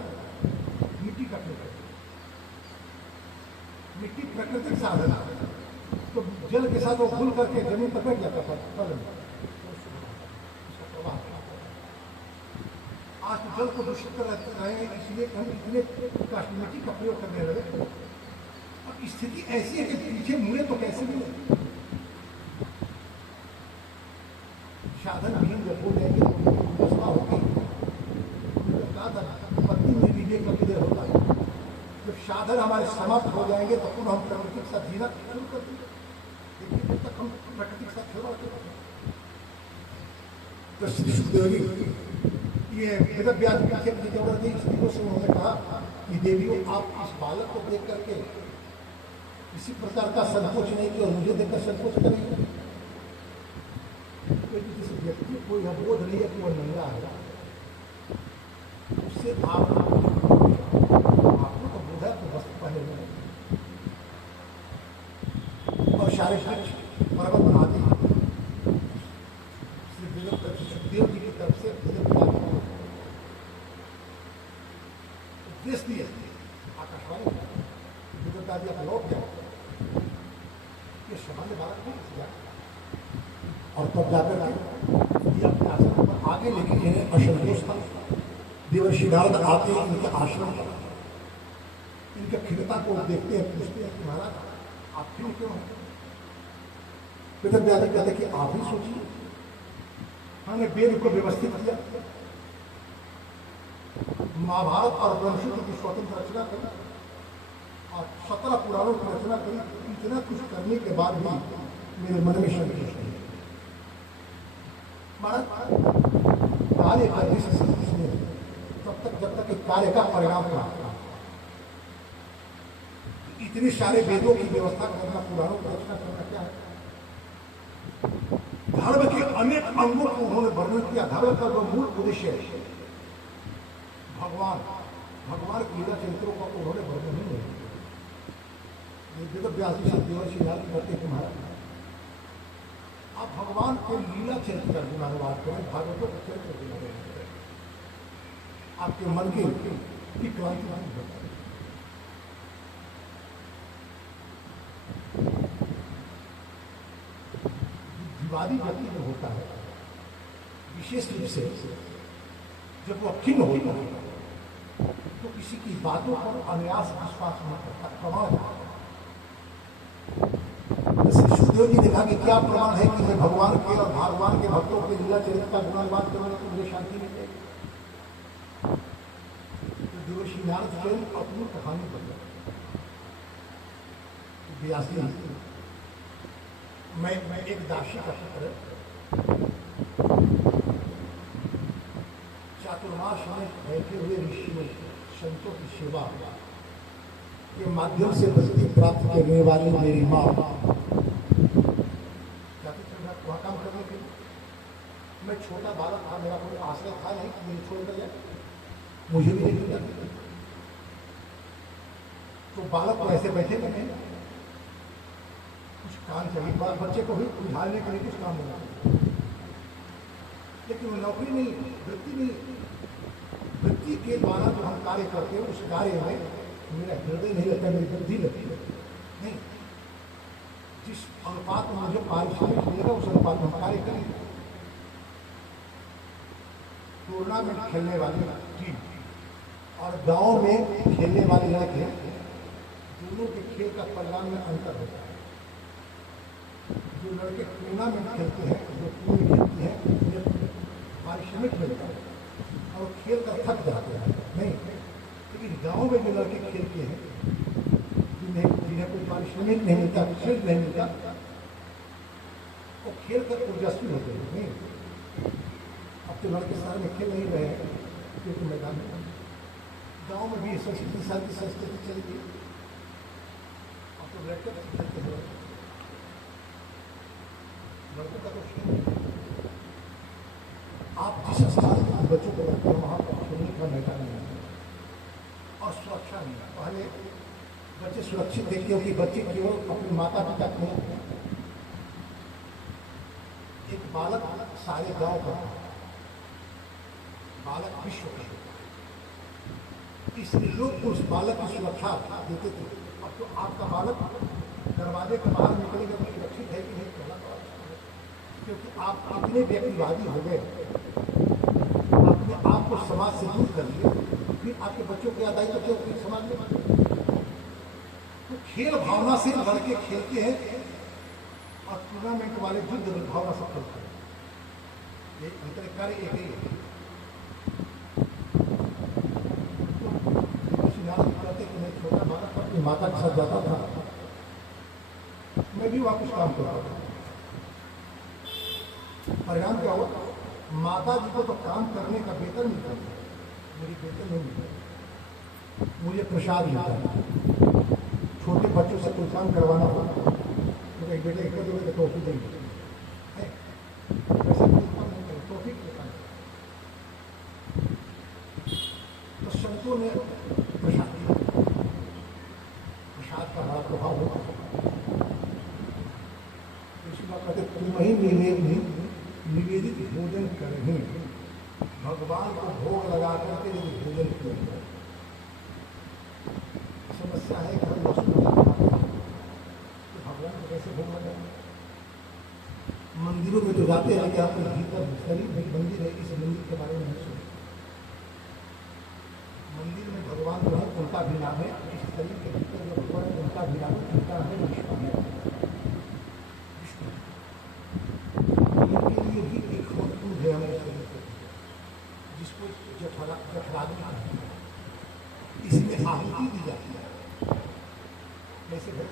मिट्टी कटने थे। मिट्टी प्राकृतिक साधन है, तो जल के साथ वो घुल करके जमीन पर बैठ जाता था। आज तो जल को दूषित कर रहे हैं, इसलिए हम इतने कास्मेटिक का प्रयोग करने लगे। अब स्थिति ऐसी है कि पीछे मुड़े तो कैसे मिले, साधन विहीन जब हो जाएंगे व्यवस्था होगी। कहा था पत्नी में विवेक का विदय होता है, जब साधन हमारे समाप्त हो जाएंगे तो पुनः हम प्रकृति के साथ जीना शुरू कर देंगे। लेकिन जब तक हम प्रकृति के साथ खेलवा तो श्री सुखदेव जी ये वेद व्यास पीछे की जरूरत नहीं। स्त्रियों से उन्होंने कहा कि देवियों आप इस बालक को देख करके किसी प्रकार का संकोच नहीं किया और मुझे देखकर संकोच करेंगे। किसी व्यक्ति को यह बोध नहीं है कि वह नंगा है, उससे आपको तो बोध है तो वस्त्र पहले और शारीरिक पर्वत बनाते हैं। सुखदेव जी की तरफ से उपदेश दिए आकाशवाणी विद्युत आप लौट जाओ, ये सामान्य बालक नहीं किया। और तब जाकर के अपने आश्रम पर आगे लेके जिन्हें असंतोष था, देवर्षि नारद आते हैं इनके आश्रम पर, इनके खिलता को देखते हैं, पूछते हैं कि महाराज आप क्यों क्यों हैं। वेद व्यास कहते कि आप ही सोचिए, हमने वेद को व्यवस्थित किया, महाभारत और ब्रह्मसूत्र की स्वतंत्र रचना करी और 17 पुराणों की रचना करी। इतना कुछ करने के बाद भी मेरे मन में संतोष नहीं। कार्य करने से संतुष्ट नहीं तब तक जब तक एक कार्य का परिणाम प्राप्त। इतने सारे वेदों की व्यवस्था करना, पुराणों की रचना करना क्या है। धर्म के अनेक अंगों को उन्होंने वर्णन किया। धर्म का जो मूल उद्देश्य है भगवान की लीला चरित्रों का उन्होंने वर्णन नहीं किया। वेद व्यास जी से देवर्षि नारद करते कि महाराज आप भगवान के लीला चरित्र का गुणानुवाद करें, भागवतों का चरित्र गुणानुवाद करें, आपके मन की क्रांति नहीं होती। विवादी व्यक्ति जो होता है विशेष रूप से जब वो अखिन्न होता है तो किसी की बातों पर अनायास विश्वास न करता। प्रमाण सुखदेव जी ने कहा कि क्या प्रमाण है कि मैं भगवान के और भगवान के भक्तों के लीला चरित्र का गुणगान करूंगा तो मुझे शांति मिल जाएगी। तो देवर्षि नारद स्वयं अपनी कहानी बदल व्यास जी, मैं एक दासी का पुत्र चातुर्मास में बैठे हुए ऋषियों संतों की सेवा के माध्यम से बस्ती प्राप्त करने वाली मेरी माँ वहाँ काम करने के लिए मैं छोटा बालक था, मेरा कोई आश्रय था नहीं कि मुझे छोड़ कर जाए, मुझे भी नहीं जाती। तो बालक को ऐसे बैठे बैठे कुछ काम चाहिए, बच्चे को भी उझालने के लिए कुछ काम होगा, लेकिन वो नौकरी नहीं, वृत्ति नहीं। वृत्ति के द्वारा जो हम कार्य करते हैं उस कार्य में मेरा हृदय नहीं लगता, मेरी बुद्धि लगती है नहीं। जिस अनुपात में मुझे पारिश्रमिक मिलेगा उस अनुपात में कार्य करेंगे। टूर्नामेंट खेलने वाली टीम और गांव में खेलने वाले लड़के, दोनों के खेल का परिणाम में अंतर होता है। जो लड़के टूर्नामेंट खेलते हैं, जो टीम खेलती है, उन्हें पारिश्रमिक मिलता है और खेल कर थक जाते हैं नहीं। लेकिन गांव में जो लड़के खेलते हैं, जिन्हें कोई पारिश्रमिक नहीं मिलता, खेल नहीं मिलता, वो खेल कर ऊर्जास्वी होते हैं नहीं। अब तो लड़के शहर में खेल नहीं रहे हैं क्योंकि मैदान में, गांव में भी संस्कृति शांति संस्कृति चली गई। अब तो लड़के खेलते हैं, लड़कों का तो खेल। आप जिस स्थान में बच्चों को रखते हैं वहाँ पर खेलने का मैदान नहीं है और सुरक्षा नहीं है। पहले बच्चे सुरक्षित थे क्योंकि बच्चे केवल अपने माता पिता को नहीं, एक बालक सारे गांव का बालक विश्व का, इसलिए लोग उस बालक की सुरक्षा देते थे। अब तो आपका बालक दरवाजे के बाहर निकलेगा तो सुरक्षित है कि नहीं, क्योंकि आप अपने व्यक्तिवादी हो गए, अपने आप को समाज से दूर कर लिए, फिर आपके बच्चों की आदाई तो क्यों समाज में। तो खेल भावना से लड़के खेलते हैं और टूर्नामेंट वाले युद्ध भावना से खेलते हैं। ये अंतर कार्य एक ही है। तो कहते कि मैं छोटा बालक अपनी माता के साथ जाता था, मैं भी वहाँ कुछ काम करता था। परिणाम क्या हुआ, माता जी को तो काम करने का वेतन मिलता है, मेरी वेतन नहीं मिलता, मुझे प्रसाद मिलता है। छोटे बच्चों से कोई काम करवाना हो तो एक बेटे कर दोगे तो टॉफी देंगे, वैसे कोई काम नहीं करें, टॉफी के काम। तो संतों ने प्रसाद दिया, प्रसाद का बड़ा प्रभाव होता है। इसी बात कहते तुम ही निवेदित भोजन करें, भगवान को भोग लगा करके यदि भोजन करें। समस्या है कि हम तो भगवान को कैसे भोग लगाएं। मंदिरों में तो जाते हैं कि आपके भीतर शरीर में मंदिर है, इस मंदिर के बारे में नहीं सोचते। मंदिर में भगवान जो है उनका भी नाम है, इस शरीर के भीतर जो भगवान है उनका भी नाम है, उनका है विष्णु है। उनके लिए भी एक महत्वपूर्ण है हमारे शरीर को, जिसको जठराग्नि कहते हैं। इसमें आहुति दी जाती है। कैसे है?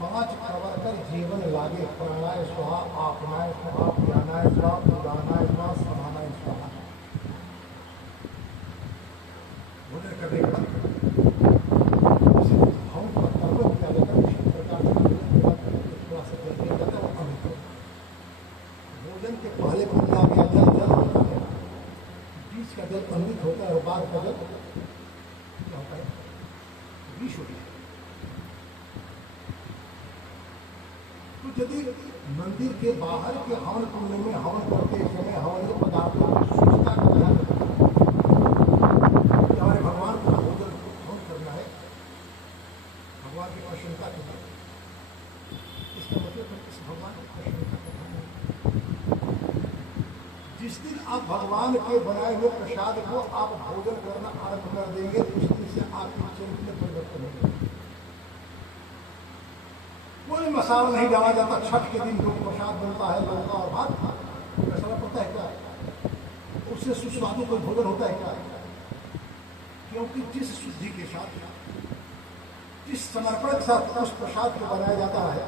5 प्रवर्तक जीवन लागे, प्राणाय स्वाहा, आपनाय स्वाहा, ज्ञानाय स्वाहा, उदानाय स्वाहा, समानाय स्वाहा। भोजन करने के बाद भाव का कर्म किया जाता है, उसी प्रकार से थोड़ा सा जल दिया जाता है और अमृत। भोजन के पहले को क्या गया जल होता है, बीच का जल अमृत होता है और बाद का जल क्या होता है, विष होता है। तो यदि मंदिर के बाहर के हवन कुंड में हवन करते समय हवन पदार्थों की शुद्धता का ध्यान रखना है कि हमारे भगवान को भोजन हवन करना है, भगवान की प्रसन्नता के लिए। इसका मतलब इस भगवान की प्रसन्नता करना है। जिस दिन आप भगवान के बनाए हुए प्रसाद को आप भोजन करना आरंभ कर देंगे उस दिन से आपके चरित्र में परिवर्तन होगा। कोई मसाला नहीं डाला जाता। छठ के दिन जो प्रसाद बनता है लौका और भात, मसाला पता है क्या? उससे सुस्वादु कोई भोजन होता है क्या? क्योंकि जिस शुद्धि के साथ, जिस समर्पण के साथ उस प्रसाद को बनाया जाता है,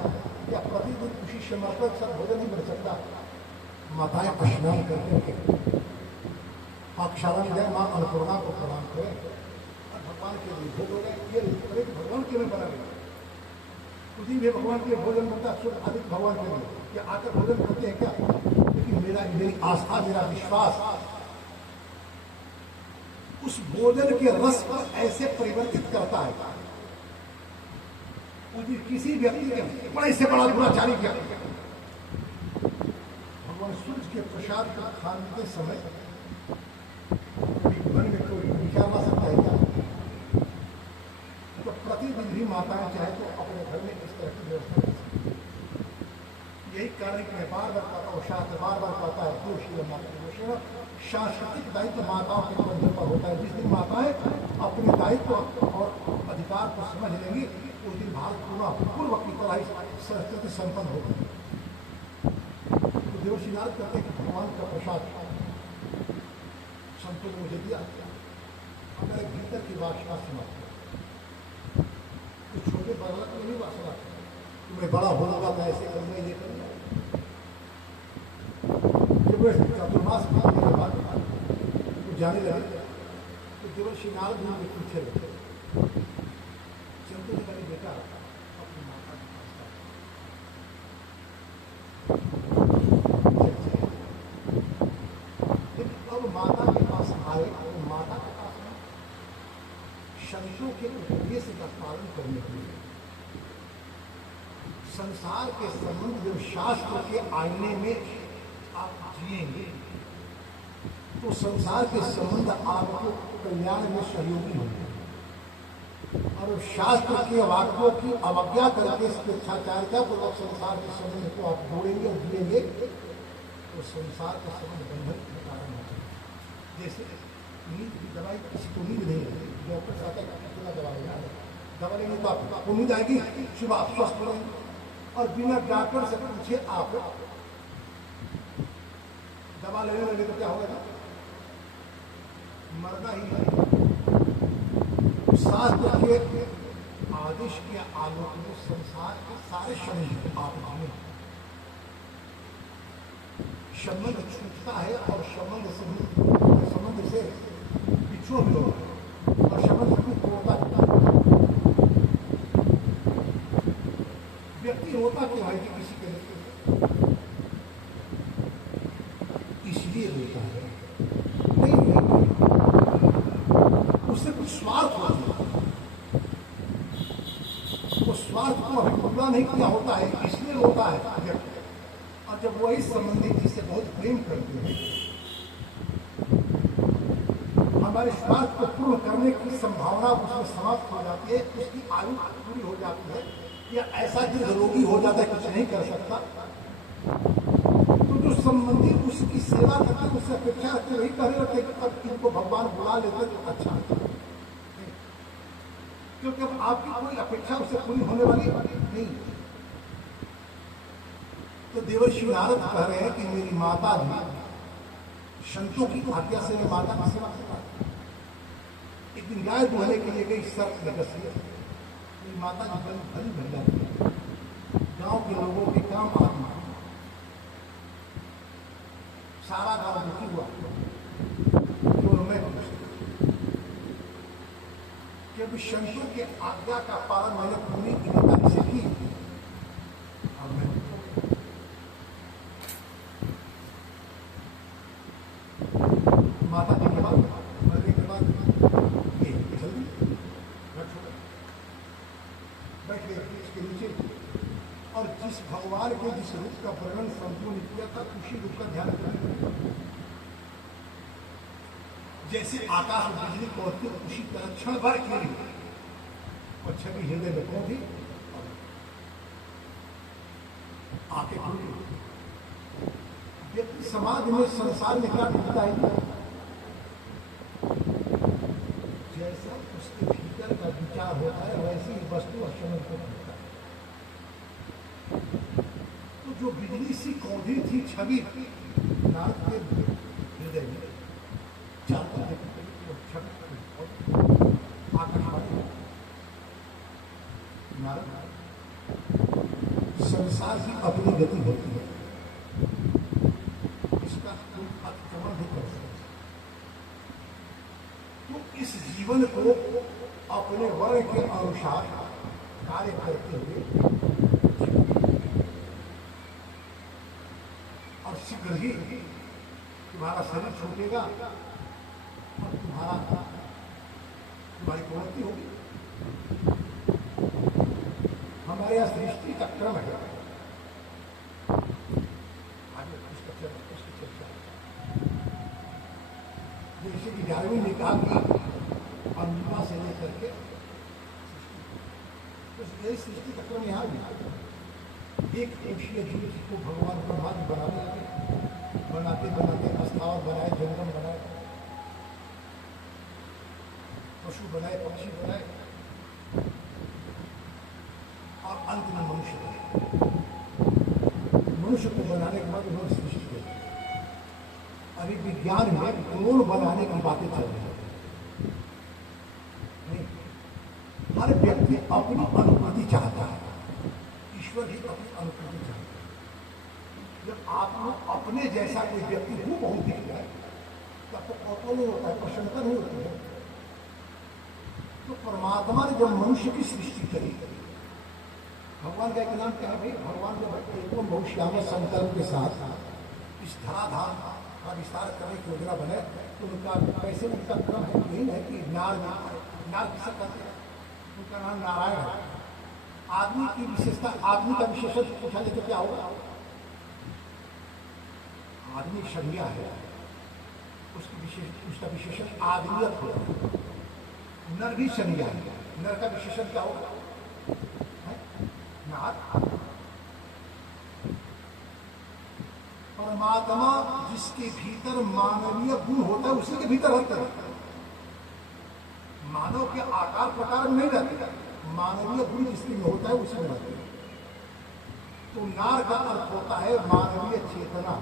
या प्रतिदिन उसी समर्पण के साथ भोजन नहीं बन सकता। माताएं स्नान करके पाकशाला में जाए, माँ अन्नपूर्णा को प्रणाम करें और भगवान के लिए भोग हो गए। ये भगवान के लिए बना गया। उसी भी भगवान के लिए भोजन बनता है, शुद्ध अधिक भगवान के लिए। क्या आकर भोजन करते हैं क्या? लेकिन मेरी आस्था, मेरा विश्वास उस भोजन के रस को ऐसे परिवर्तित करता है। किसी व्यक्ति के बड़े से बड़ा दुराचारी व्यक्ति भगवान सूर्य के प्रसाद को खाने समय मन में कोई विचार ला सकता है क्या? तो प्रतिदिन भी माताएं चाहे तो अपने घर में इस तरह की व्यवस्था कर सकती है। यही कारण कि मैं बार बार कहता हूँ, शास्त्र बार बार कहता है, दोषी सांस्कृतिक दायित्व माताओं के कंधे पर होता है। जिस दिन माताएं अपने दायित्व और अधिकार को समझ लेंगी उस दिन भारत पूर्व की तरह संस्कृति संपन्न होगी। तो देवर्षि नारद कहते हैं कि भगवान का प्रसाद संतों ने मुझे दिया, अगर एक भीतर की वासना समाप्त तो छोटे बालक में नहीं वासना, मैं बड़ा होगा तो ऐसे करूंगा, ये करूंगा। चतुर्मास के बाद तो जाने लगे तो देवर्षि नारद जी के पीछे लगे। चंद्र जी का बेटा अपनी माता के पास लेकिन अब माता के पास आए तो माता के पास संतों के उपदेश का पालन करने के लिए संसार के संबंध जब शास्त्र के आईने में आप जिएंगे तो संसार के संबंध आपको कल्याण में सहयोगी होंगे। और शास्त्र के वाक्यों की अवज्ञा करके स्वेच्छाचारिता पूर्वक संसार के संबंध को आप जोड़ेंगे और जिएंगे तो संसार का संबंध बंधन के कारण होगा। जैसे नींद की दवाई किसी को नींद नहीं है, डॉक्टर कहता है कितना दवा लेना है, दवा लेंगे तो आपको नींद आएगी, सुबह आप स्वस्थ हो जाएंगे। और बिना डॉक्टर से पूछे आप दवा लेने लगे तो क्या होगा? मरना ही है। शास्त्र के आदेश के आलोक में संसार के सारे संबंध आप जिए। संबंध छूटता है और संबंध से बिछुआ भी होगा और संबंध भी तोड़ता व्यक्ति होता क्यों है कि किसी के लिए इसलिए होता है नहीं, उससे कुछ स्वार्थ होता है। वो स्वार्थ को अभी पूरा नहीं किया होता है इसलिए होता है व्यक्ति। और जब वही संबंधी जिससे बहुत प्रेम करते हैं, हमारे स्वार्थ को पूर्ण करने की संभावना उसमें समाप्त हो जाती है, उसकी आयु पूरी हो जाती है, या ऐसा कि रोगी हो जाता है कुछ नहीं कर सकता, तो जो संबंधी उसकी सेवा करते उससे अपेक्षा रखते वही कहने लगते कि अब इनको भगवान बुला लेते तो अच्छा होता। क्योंकि अब आपकी कोई अपेक्षा उससे पूरी होने वाली नहीं। तो देवर्षि नारद कह रहे हैं कि मेरी माता जी संतों की आज्ञा से मैं माता की सेवा करता। एक दिन गाय दुहने के लिए गई, शर्त लगती है मेरी माता जी बड़ी भली महिला थी, गांव के लोगों के काम आती, सारा गांव दुखी हुआ केवल मैं कि संतों के आज्ञा का पालन मैंने पूरी ईमानदारी से की। और मैं माता जी के बाद मरने के बाद ये जल्दी बैठ गए इसके नीचे, और जिस भगवान के जिस रूप का वर्णन संतों ने किया था उसी रूप का ध्यान रखना। जैसे आकाश में बिजली पहुंचती है उसी तरह क्षण भर के लिए और छवि हृदय में पहुंची, आंखें खुली, व्यक्ति समाज में संसार में क्या ढूंढता है? जैसा उसके भीतर का विचार होता है वैसी ही वस्तु और समय को ढूंढता है। तो जो बिजली सी कौधी थी छवि नारद के हृदय में चाहता है वो छवि आकाशवाणी नारद संसार की अपनी गति होती है, इसका कोई अतिक्रमण नहीं कर सकता। तो इस जीवन को अपने वर्ण के अनुसार कार्य करते हुए और शीघ्र ही तुम्हारा शरीर छूटेगा और तुम्हारी प्रवृत्ति होगी। हमारे यहाँ सृष्टि का क्रम है, आगे उसकी चर्चा। जैसे कि डार्विन ने कहा कि अमीबा से लेकर के यही सृष्टि का क्रम यहाँ भी एक कोशीय जीव को भगवान ब्रह्मा जी बनाते बनाते अस्थावर बनाए, जंगम बनाए, पशु बनाए, पक्षी बनाए और अंत में मनुष्य बनाए। मनुष्य को बनाने के बाद उन्होंने सृष्टि की। अभी विज्ञान में क्लोन बनाने की बातें चल रही है। हर व्यक्ति अपनी अनुकृति चाहता है, ईश्वर भी अपनी अनुकृति चाहता है। जब आप अपने जैसा कोई व्यक्ति हो बहुत दिख जाए तब तो ऑटो नहीं होता है, प्रसन्नता नहीं होती है। तो परमात्मा ने जब मनुष्य की सृष्टि करी, भगवान का एक नाम क्या है भाई? भगवान जब एकदम बहुत श्याम संकल्प के साथ इस धराधाम का विस्तार करने की योजना बने तो उनका कैसे उनका क्रम है यही है कि नार किसे कहते हैं? उनका नाम नारायण है। आदमी की विशेषता, आदमी का विशेषण पूछा जाए तो क्या होगा? आदमी संज्ञा है, उसका विशेषण आदमियत होगा। नर भी संज्ञा है, नर का विशेषण क्या होगा? नार। परमात्मा जिसके भीतर मानवीय गुण होता है उसी के भीतर रहता है। मानव के आकार प्रकार में नहीं रहते, मानवीय गुण जिसके में होता है उसी में रहते हैं। तो नार का अर्थ होता है मानवीय चेतना।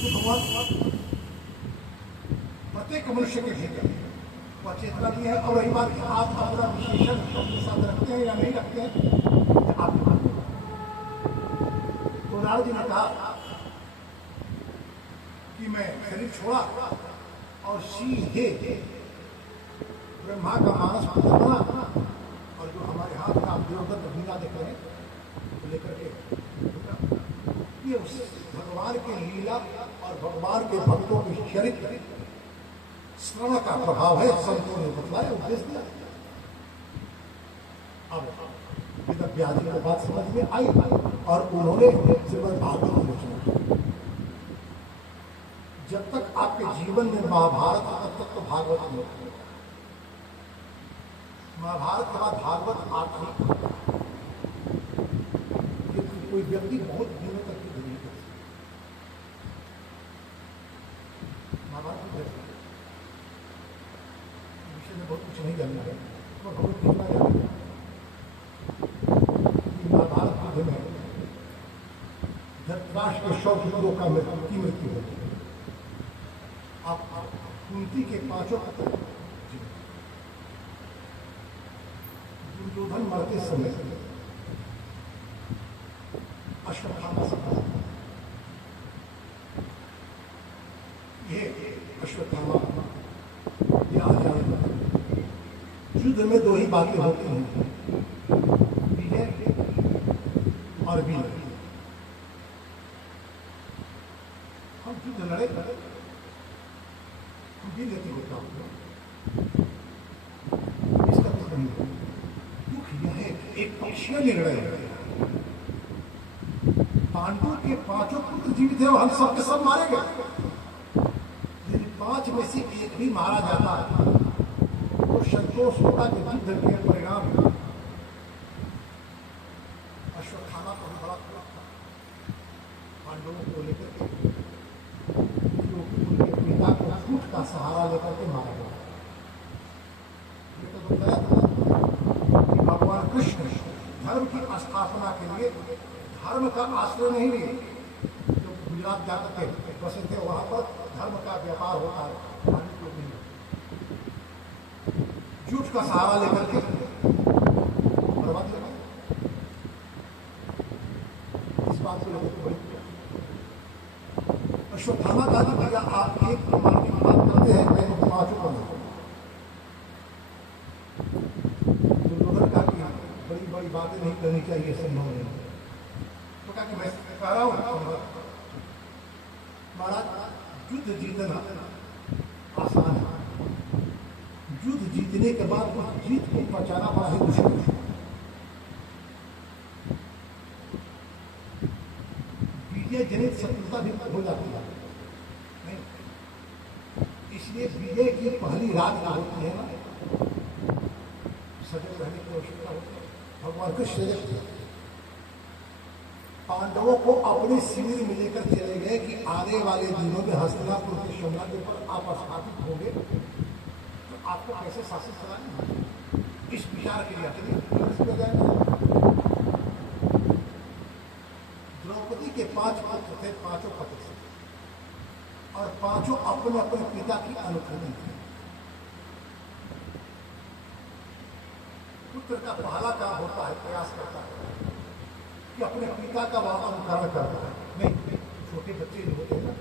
तो भगवान प्रत्येक मनुष्य के भीतर वह चेतना भी है। और रही बात कि आप अपना विशेषण अपने साथ रखते हैं या नहीं रखते हैं, आप तो नारद जी ने कहा कि मैं शरीर छोड़ा और सीधे ब्रह्मा का मानस पुत्र बना, और जो हमारे हाथ में आप देवदत्त वीणा देख रहे हैं लेकर के, ये उस भगवान के लीला और भगवान के भक्तों के चरित्र श्रवण का प्रभाव है। संतों ने बतलाया, उपदेश दिया। अब वेद व्यास जी को बात समझ में आई और उन्होंने श्रीमद् भागवत को रचना। जब तक आपके जीवन में महाभारत तब तक तो भागवत नहीं, महाभारत के बाद भागवत आखिरी। कोई व्यक्ति बहुत दिनों तक की नहीं कर सकता। महाभारत विषय में बहुत कुछ नहीं जानना है, तो बहुत कितना जानना है। महाभारत युद्ध में धृतराष्ट्र के 100 पुत्रों की मृत्यु होती है। आप कुंती के 5 पुत्र, दुर्योधन मरते समय अश्वत्थामा सभा, ये अश्वत्थामा ये आचार्य, युद्ध में 2 ही बातें होती हैं, विजय और वीर। हम युद्ध लड़े गति होता हूँ, इसका कुछ नहीं है। दुख यह है एक पक्षीय निर्णय है। पांडु के 5 पुत्र जीवित है और हम सबके सब मारे गए। यदि 5 में से एक भी मारा जाता तो संतोष होता कि युद्ध के परिणाम धर्म की स्थापना के लिए धर्म का आश्रय नहीं लिए। जो गुजरात जाकर के बसे थे वहां पर धर्म का व्यापार होता है, झूठ का सहारा लेकर के बर्बाद लगा। इस बात को लेकर बड़ी अश्वत्थामा का भैया आप एक प्रमाण की बात करते हैं, मैं पांचों का दुर्योधन का कि बड़ी बड़ी बातें नहीं करनी चाहिए, संभव नहीं। तो क्या कि मैं कह रहा हूं महाराज, युद्ध जीतना आसान है, युद्ध जीतने के बाद उस जीत को बचाना बड़ा ही मुश्किल है। विजय जनित शत्रुता भी हो जाती है, इसलिए विजय की पहली रात जो होती है ना, सजग रहने की आवश्यकता होती है। भगवान कृष्ण पांडवों को अपने शिविर में लेकर चले गए कि आने वाले दिनों में हस्तिनापुर के शिमला के ऊपर आप स्थापित होंगे तो आपको कैसे शासित कराएंगे, इस विचार के लिए द्रौपदी के 5 पुत्र थे, 5 पति थे और 5 अपने अपने पिता की अनुकूली थे। पुत्र का पहला काम होता है, प्रयास करता है कि अपने पिता का वह अनुकरण करता है। नहीं, छोटे बच्चे जो होते हैं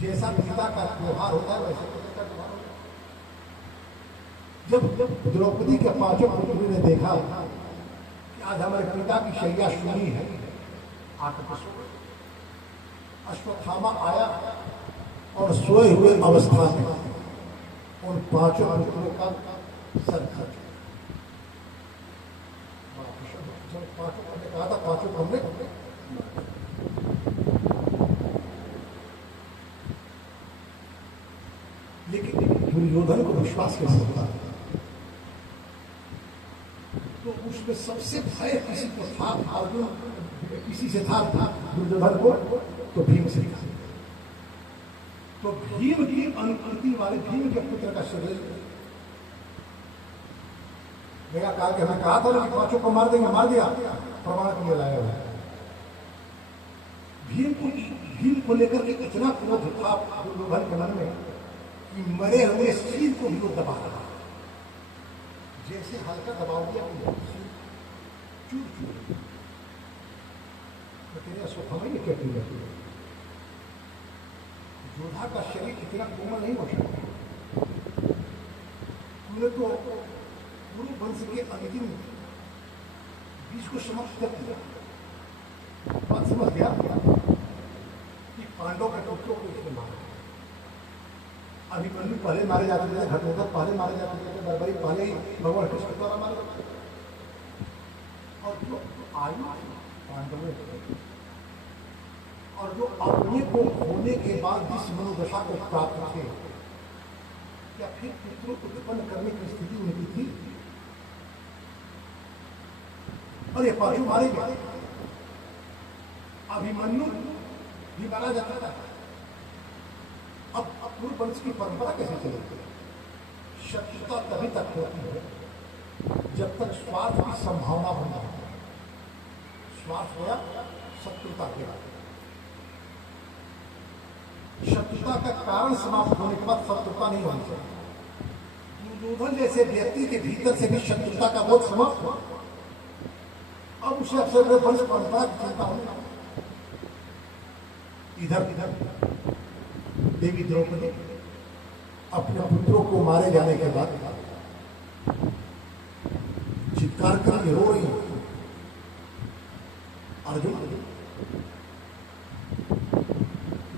जैसा पिता का व्यवहार होता है वैसे पिता का व्यवहार होता है। जब द्रौपदी के 5 पुत्रों ने देखा कि आज हमारे पिता की शैया सुनी है, आकर सो गए। अश्वत्थामा आया और सोए हुए अवस्था में उन 5 पुत्रों का सर खा। 5 ने कहा था 5 हमने, लेकिन दुर्योधन को विश्वास कैसे होता? तो उसमें सबसे भय किसी को था, अर्जुन किसी से था दुर्योधन को, तो भीम से था। तो भीम की अनुकृति वाले भीम के पुत्र का शरीर मेरा काल के हमें कहा था ना कि 5 को मार देंगे, मार दिया, प्रमाण के लिए लाया हुआ। भीम को लेकर के इतना क्रोध था दुर्योधन के मन में कि मरे हुए सिर को भी वो दबा रहा, जैसे हल्का दबाव दिया चूर चूर। तो तेरे अश्वत्थामा ये क्या किया? योद्धा का शरीर इतना कोमल नहीं हो सकता। तूने तो पूरे वंश के अंतिम बीज को समाप्त कर दिया। बात समझ गया कि पांडव के पुत्रों को इसने मारा। अभिमन्यु पहले मारे जाते थे, घटोत्कच पहले मारे जाते थे, दरबारी पहले ही भगवान कृष्ण द्वारा मारे जाते थे। और जो आयु पांडवों और जो अपने को होने के बाद जिस मनोदशा को प्राप्त थे, या फिर पुत्रों को उत्पन्न करने की स्थिति उनकी थी, और ये 5 मारे गए। अभिमन्यु भी मारा जाता था। अब पूर्व वंश की परंपरा कैसे चलेगी? शत्रुता तभी तक होती है जब तक स्वार्थ की संभावना बन जाती है। स्वार्थ होया शत्रुता के बाद, शत्रुता का कारण समाप्त होने के बाद शत्रुता नहीं होनी चाहिए। दुर्योधन जैसे व्यक्ति के भीतर से भी शत्रुता का बोध समाप्त हुआ। अब उसे अवसर वंश परंपरा की चिंता होने लगी। इधर देवी द्रौपदी अपने पुत्रों को मारे जाने के बाद चित्कार करके रो रही है। अर्जुन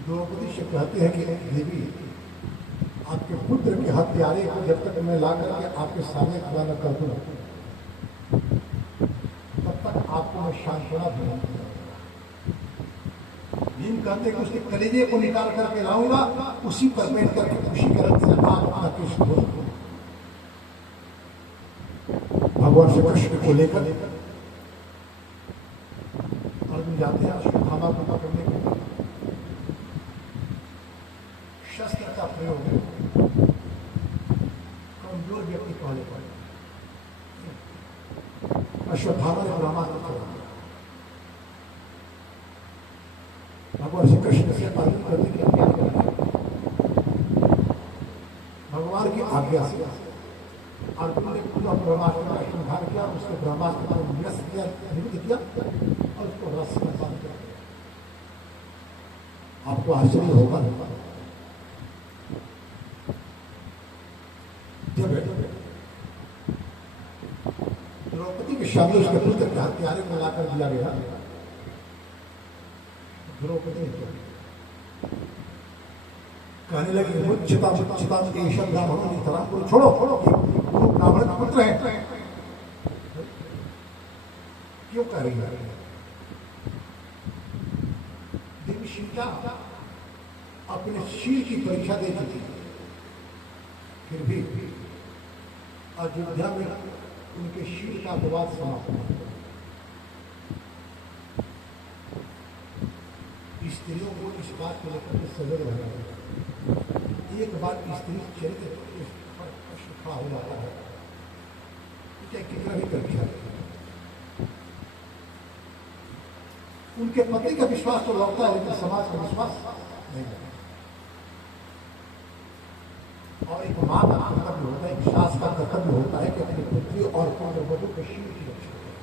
द्रौपदी से कहते हैं कि देवी, आपके पुत्र के हत्यारे को जब तक मैं ला करके आपके सामने खड़ा न कर दूं, तब तक आपको मैं सांत्वना दूंगा। भीम कहते कि उसके कलेजे को निकाल करके लाऊंगा, उसी पर बैठ करके खुशी करते आप कृष्ण भगवान श्री कृष्ण को लेकर अर्जुन जाते हैं अश्वत्थामा को पकड़ने के लिए। शस्त्र का प्रयोग कमजोर व्यक्ति पहले पड़े, अश्वत्थामा ने ब्रह्मास्त्र छोड़ा। भगवान श्री कृष्ण से अर्जुन प्रतिज्ञा किया, भगवान की आज्ञा से अर्जुन ने पूरा ब्रह्मास्त्र का संहार किया, उसके ब्रह्मास्त्र को निरस्त किया, निरुद्ध किया और उसको रस में बंद किया। आपको आश्चर्य होगा जब द्रौपदी के सामने उसके पुत्र के हत्यारे को लाकर दिया गया, द्रौपदी कहने लगी मुच्यता मुच्यता एष ब्राह्मणों की तरह को छोड़ो, वो ब्राह्मण का पुत्र है। क्यों कह रही है? देवी सीता अपने शील की परीक्षा दे चुकी, फिर भी अयोध्या में उनके शील का विवाद समाप्त हुआ। स्त्रियों को इस बात को लेकर के सजग रहना चाहिए। एक बार स्त्री चरित्र पर प्रश्न खड़ा हो जाता है, चाहे कितना भी परीक्षा दे, उनके पति का विश्वास तो लौटता है लेकिन समाज का विश्वास नहीं लगता। और एक मां का कर्तव्य होता है, एक सास का कर्तव्य होता है कि अपनी पुत्री और पुत्र वधु के शील की रक्षा करें।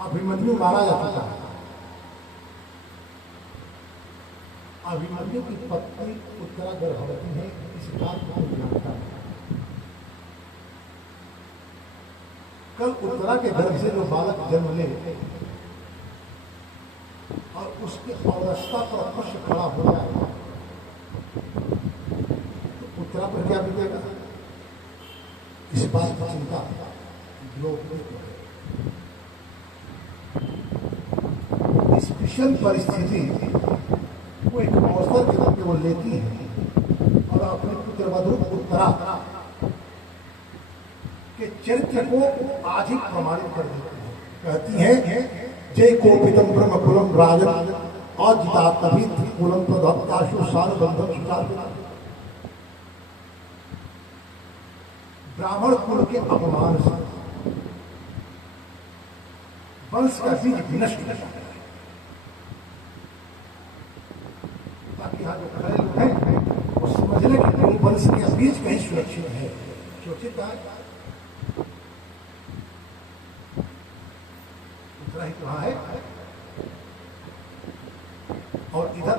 अभिमन्यु मारा जा चुका है। अभिमन्यु की पत्नी उत्तरा गर्भवती है, इस बात को जानता है। कल उत्तरा के गर्भ से जो बालक जन्म ले और उसके अवस्था पर प्रश्न खड़ा हो जाए तो उत्तरा पर क्या बीतेगा? इस बात की चिंता लोग स्पेशल परिस्थिति वो एक अवसर के तौर पर वो लेती है और अपने पुत्र वधु उत्तरा के चरित्र को आज ही प्रमाणित कर देती है। कहती है जय कोपितम ब्रह्म कुलम राजन अजिता तभी कुलम प्रदत्ताशु साल बंधन सुधार। ब्राह्मण कुल के अपमान से वंश का बीज विनष्ट हो जाता है। ताकि यहाँ जो खड़े लोग हैं वो समझ लें कि वंश के बीज कहीं सुरक्षित है। सुरक्षित है कहाँ है? और इधर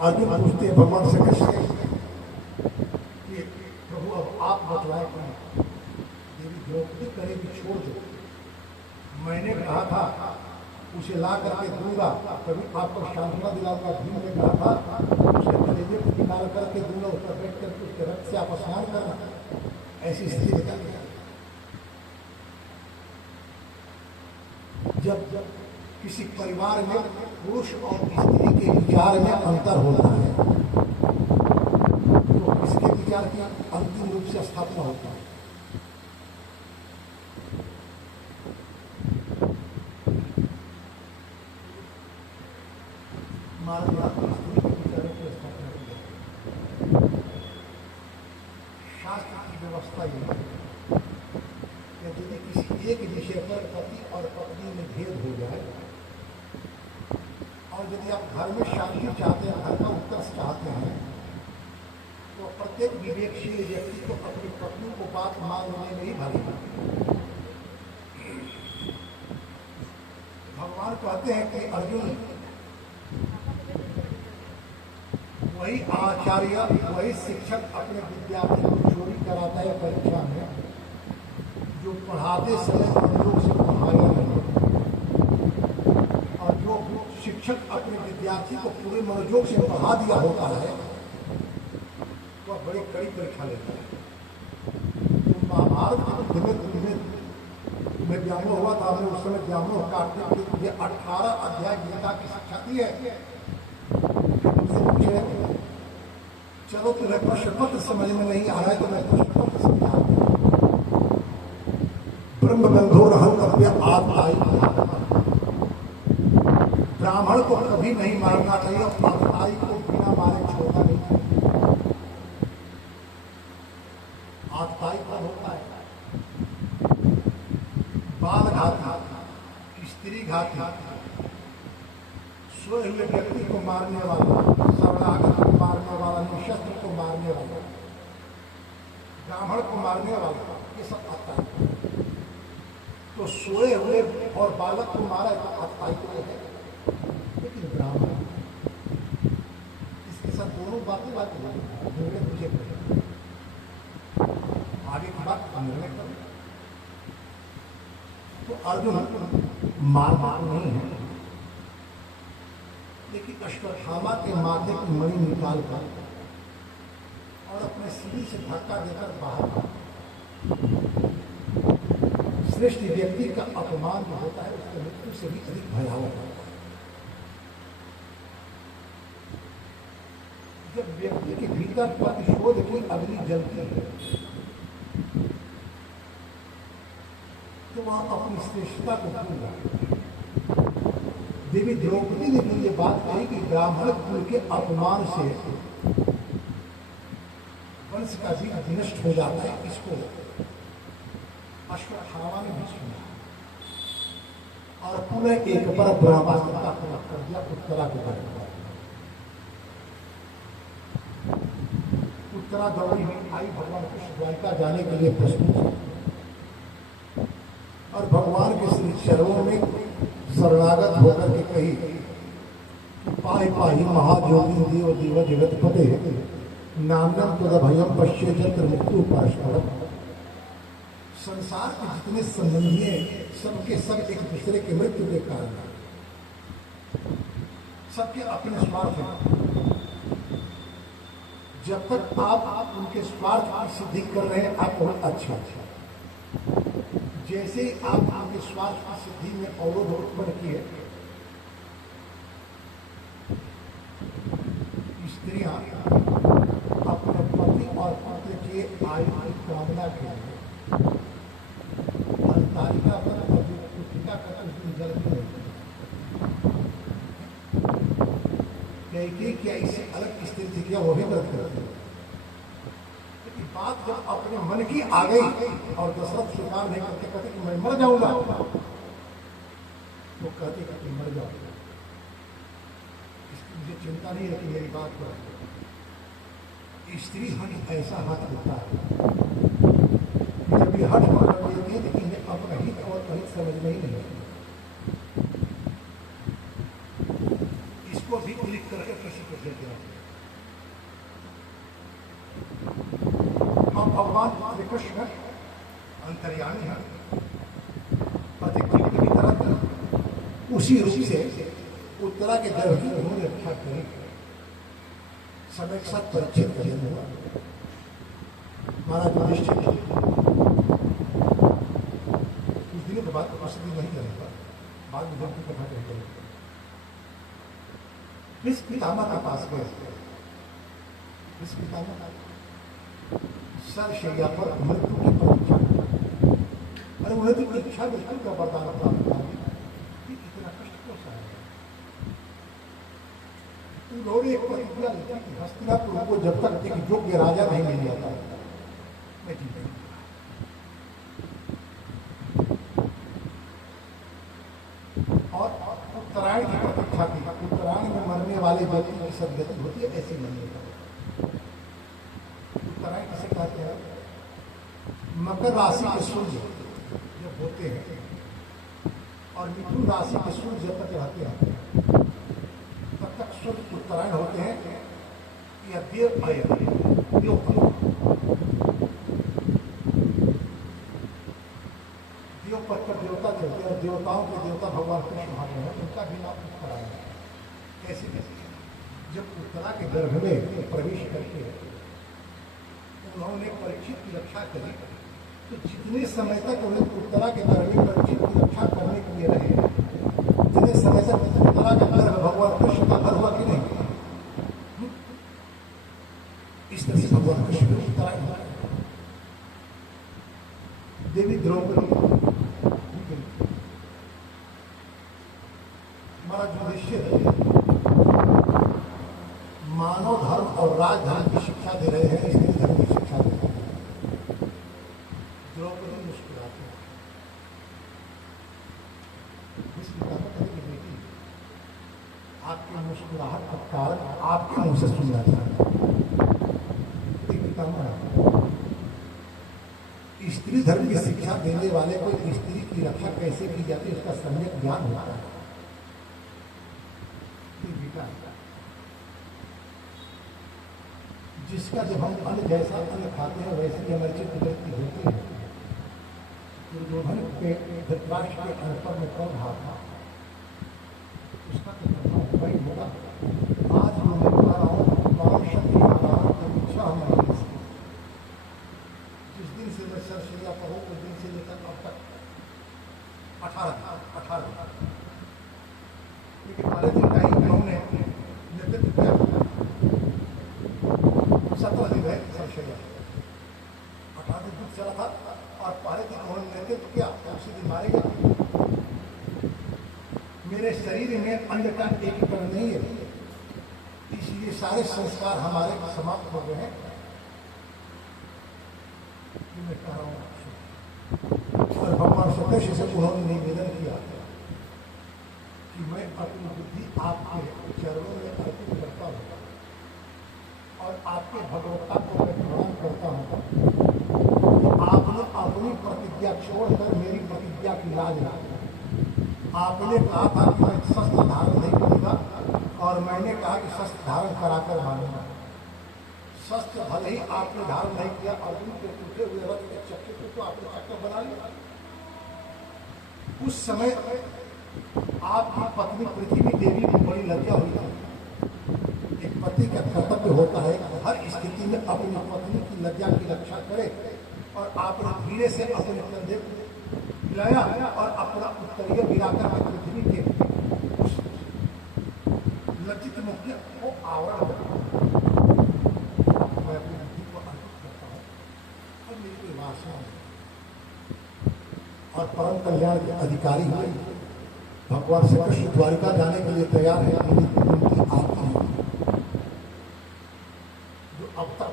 अर्जुन पूछते हैं भगवान से कृष्ण कि प्रभु अब आप बतलाए कि देवी द्रौपदी करेगी छोड़ दो। मैंने कहा था उसे ला करके दूंगा, कभी आपको सांत्वना दिलाऊंगा। भीम ने कहा था उसे कलेजे को निकाल करके दूंगा, उस पर बैठ करके उसके रक्त से आप स्नान करना। ऐसी स्थिति निकाल जब किसी परिवार में पुरुष और स्त्री के विचार में अंतर होता है तो इसके विचार की अंतिम रूप से स्थापना होता है। स्त्री के विचारों की स्थापना की शास्त्र की व्यवस्था ये है यदि किसी एक विषय पर पति और पत्नी में भेद हो जाए और यदि आप घर में शांति चाहते हैं, घर का उत्कर्ष चाहते हैं, तो प्रत्येक विवेकशील व्यक्ति को अपनी पत्नी को बात मानने में ही भारी पड़ती। भगवान कहते हैं कि अर्जुन वही आचार्य वही शिक्षक अपने विद्यार्थी को चोरी कराता है परीक्षा में जो पढ़ाते समय मनोयोग से पढ़ाया नहीं, और जो शिक्षक अपने विद्यार्थी को पूरे मनोयोग से पढ़ा दिया होता है वह बड़ी कड़ी परीक्षा लेता है। तो महाभारत तुम्हें व्यामोह हुआ था, हमने उस समय व्यामोह काटने के लिए 18 अध्याय गीता की शिक्षा दी है। चलो तुम्हें प्रश्न पत्र समझ में नहीं आ रहा है तो मैं प्रश्न पत्र समझा। ब्रह्म बंधो रहंतव्य आत्माई, ब्राह्मण को कभी नहीं मारना चाहिए और आत्माई को बिना मारे छोड़ना नहीं चाहिए। आत्माई कब होता है? घाती, सोए हुए व्यक्ति को मारने वाला, शरणागत को मारने वाला, निशस्त्र को मारने वाला, ब्राह्मण को मारने वाला, ये सब आता है। तो सोए हुए और बालक को मारा तो आता ही है, लेकिन ब्राह्मण इसके साथ दोनों बातें निर्णय तुझे करें, आगे की बात निर्णय करो। तो अर्जुन मारना नहीं है, लेकिन अश्वत्थामा के माथे की मणि निकाल कर और अपने सीढ़ी से धक्का देकर बाहर, श्रेष्ठ व्यक्ति का अपमान जो होता है उसकी मृत्यु से भी अधिक भयावह होता है। जब व्यक्ति के भीतर प्रतिशोध की अग्नि जलती है तो वह अपनी श्रेष्ठता को भूल रहा है। देवी द्रौपदी ने भी ये बात कही कि ब्राह्मण कुल के अपमान से वंश का भी विनष्ट हो जाता है। इसको अश्वत्थामा ने भी सुना और पुनः एक बार ब्रह्मास्त्र का प्रयोग कर दिया उत्तरा के बारे में। उत्तरा दौड़ी में आई, भगवान कृष्ण द्वारिका जाने के लिए प्रस्तुत और भगवान के श्री चरणों में शरणागत होकर के कही, पाहि पाहि महायोगी देव देव जगतपते नाम्यम तदभयम पश्ये जत्र मृत्यु परस्परम। संसार के जितने संबंधी हैं सबके सब एक दूसरे के मृत्यु के कारण, सबके अपने स्वार्थ हैं। जब तक आप उनके स्वार्थ की सिद्धि कर रहे हैं आप बहुत अच्छा, जैसे ही आप उनके स्वार्थ की सिद्धि में अवरोध उत्पन्न किए, स्त्रियां अपने पति और पुत्र के आयु की कामना के लिए तालिका पर पुत्रिका का उस दिन जल कई क्या इससे अलग स्थिति थी क्या, वो भी व्रत करते। बात जब अपने मन की आ गई और दशरथ स्वीकार नहीं करते, कहते कि मैं मर जाऊंगा, तो कहते कि मर जाऊंगा, इसकी मुझे चिंता नहीं है कि मेरी बात पर स्त्री हट ऐसा हाथ होता है जब ये हट पकड़ लेती है लेकिन इन्हें अपना हित और अहित समझ में ही नहीं। इसको भी क्लिक करके किसी को दे दिया। हम भगवान श्री कृष्ण अंतर्यामी है, प्रतिकृति की तरह उसी रूप से उत्तरा के गर्भ की उन्होंने रक्षा करी, समय के साथ परिचित कर हुआ। महाराज युधिष्ठिर कुछ दिनों के बाद प्रसिद्धि नहीं करेगा, बाद में जब की कथा करेगा। भीष्म पितामह के पास गए, भीष्म पितामह सर शैया पर मृत्यु की परीक्षा, अरे उन्हें तो इच्छा मृत्यु का वरदान प्राप्त हुआ, इतना कष्ट क्यों सहा? उन्होंने एक प्रतिज्ञा ली कि हस्तिनापुर को जब तक एक योग्य राजा नहीं मिल जाता मैं जीतूंगा। और उत्तरायण की प्रतीक्षा की, उत्तरायण में मरने वाले व्यक्ति की सदगति होती है, ऐसी नहीं होता। उत्तरायण किसे कहते हैं? मकर राशि के सूर्य जब होते हैं और मिथुन राशि के सूर्य जब तक रहते हैं तब तक सूर्य उत्तरायण होते हैं या देव अय देव पद पर देवता चलते हैं और देवताओं के देवता भगवान कृष्ण महात्मा है, उनका भी नाम उत्तरायण है। कैसे कैसे जब उत्तरा के गर्भ में प्रवेश करके उन्होंने परीक्षित की रक्षा करी, तो जितने समय तक उन्हें उत्तरा के गर्भ में परीक्षित की रक्षा करने के लिए रहे, जितने समय तक उत्तरा का गर्भ भगवान कृष्ण का गर्भ हुआ कि नहीं, इस तरह से भगवान कृष्ण उत्तरायण। देवी द्रौपदी महाराज युधिष्ठिर मानव धर्म और राजधर्म की शिक्षा दे रहे हैं, स्त्री धर्म की शिक्षा दे रहे हैं। द्रौपदी मुस्कुराती है, मुस्कुराहट का कारण आपके मुंह से सुनना चाहता हूं। स्त्री धर्म की शिक्षा देने वाले को स्त्री की रक्षा कैसे की जाती है इसका सम्यक ज्ञान होता है। जिसका जब हम अन्न जैसा अन्न खाते हैं वैसे ही हमारी चित्तवृत्ति होती है। दुर्योधन के धृतराष्ट्र के अन्न पर में कौन हाथ था उसका तो करना वही होगा। आज जो मैं कह रहा हूँ शक्ति इच्छा हमारी जिस दिन से मैं सरसैया पर हूँ उस दिन से लेकर अब तक 18 लेकिन पहले दिन का ही हमने नेतृत्व किया 17 दिन है सरसैया 18 दिन तक चला था और पहले दिन उन्होंने नेतृत्व किया उसी दिन मारे गए। मेरे शरीर में अन्न का एकीकरण नहीं है इसलिए सारे संस्कार हमारे समाप्त हो गए हैं। मैं कह रहा हूं और भगवान सतर्षि से उन्होंने निवेदन किया कि मैं अपनी बुद्धि आपके चरणों में अर्पित करता हूं और आपके भगवत्ता को मैं प्रणाम करता हूं। आपने अपनी प्रतिज्ञा छोड़कर मेरी प्रतिज्ञा की लाज रखी। आपने कहा था कि मैं शस्त्र धारण नहीं करूंगा और मैंने कहा कि शस्त्र धारण कराकर मानूंगा। शस्त्र भले ही आपने धारण नहीं किया अर्जुन के टूटे हुए रथ के चक्र को तो आपने चक्र बना लिया। उस समय आपकी पत्नी पृथ्वी देवी को बड़ी लज्जा हुई थी। एक पति का कर्तव्य होता है हर स्थिति में अपनी पत्नी की लज्जा की रक्षा करे और आपने धीरे से अपने कंधे को हिलाया और अपना उत्तरीय गिराकर के पृथ्वी के लज्जित मुख को आवरण मैं अपनी बुद्धि को अर्पित करता हूँ और मेरी वासना और परम कल्याण के अधिकारी हुए। भगवान श्री कृष्ण द्वारिका जाने के लिए तैयार है। उनकी आत्मा जो अब तक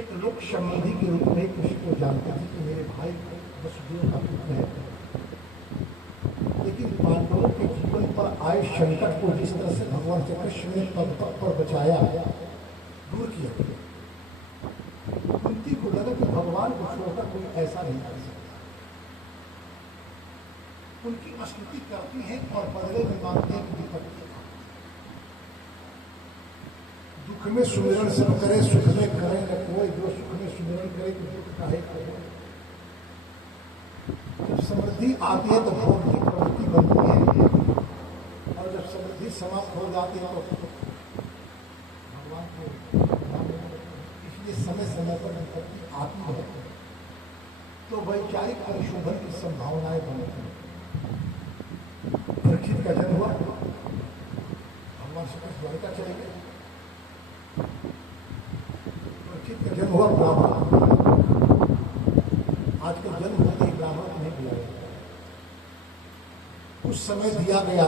एक लोक संबंधी के रूप में कृष्ण को जानते थे कि मेरे भाई वसुदेव का पुत्र है, लेकिन पांडवों के जीवन पर आए संकट को जिस तरह से भगवान श्री कृष्ण ने पद पर बचाया दूर किया। कुंती को लगा कि भगवान को छोड़कर कोई ऐसा नहीं कर सकता। उनकी स्तुति करती हैं और बदले में मांगते हैं कि विपत्ति दुख में सुमिरन सब करे सुख में करे न कोई। जो सुख में सुमिरन करे तो दुख काहे करे। जब समृद्धि आती है तो भोग की प्रवृत्ति बनती है और जब समृद्धि समाप्त हो जाती है तो भगवान को इसलिए समय समय पर विपत्ति आती है तो वैचारिक परिशोधन की संभावनाएं बनती हैं। परीक्षित का जन्म हुआ भगवान श्री कृष्ण द्वारिका चले गए। परीक्षित का जन्म हुआ ब्राह्मण। आजकल जन्म होते ही ब्राह्मण को नहीं दिया गया। उस समय दिया गया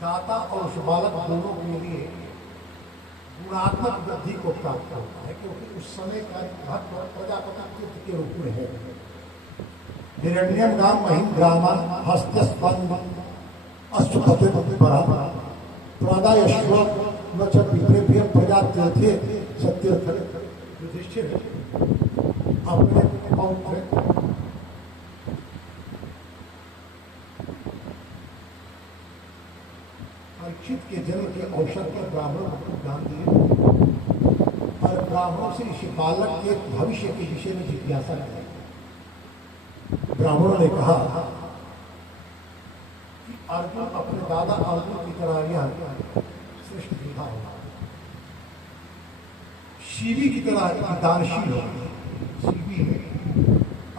दाता और उस बालक दोनों के लिए गुणात्मक वृद्धि को प्राप्त होता है क्योंकि उस समय का महत्व प्रजापति पुत्र के रूप में है। हिरण्यम नाम महिम ग्रामन हस्तस्पंद अश्वपति प्रादायश्व न च पितृभ्य प्रजातीर्थे सत्यर्थ। युधिष्ठिर अपने पौत्र परीक्षित के जन्म के अवसर पर ब्राह्मणों को दान दिए और ब्राह्मणों से इस बालक के भविष्य के विषय में जिज्ञासा की। ब्राह्मणों ने कहा कि अर्जुन अपने दादा अर्जुन की तरह यह श्रेष्ठ योद्धा होगा, शिवी की तरह दानशील होगा। शिवी ने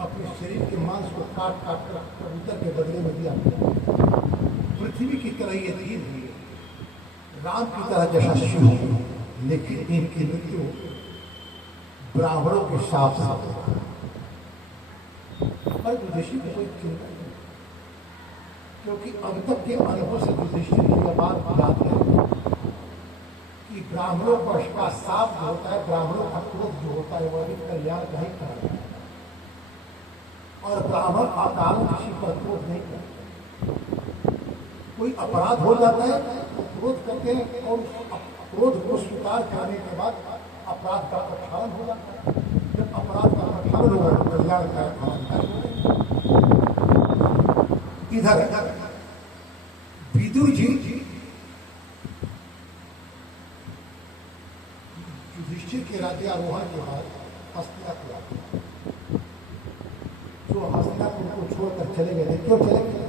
अपने शरीर के मांस को काट काट कर कबूतर के बदले में दिया। पृथ्वी की तरह ये धीर हुई, राम की तरह यशस्वी हुई, लेकिन इनकी मृत्यु ब्राह्मणों के साथ साथ पर युधिष्ठिर को कोई चिंता नहीं क्योंकि अब तक के अनुभव से युधिष्ठिर की बात याद है कि ब्राह्मणों का साप जो होता है, ब्राह्मणों का क्रोध जो होता है वह भी कल्याण नहीं करता और ब्राह्मण अकारण किसी पर क्रोध नहीं करता। कोई अपराध हो जाता है तो क्रोध करते हैं और क्रोध को स्वीकार करने के बाद अपराध का प्रक्षालन हो जाता है। जब अपराध का प्रक्षालन होगा तो कल्याण का फल। इधर विदुर जी युधिष्ठिर के राज्यारोहण के बाद हस्तिनापुर आते, जो हस्तिनापुर को छोड़कर चले गए। क्यों चले गए?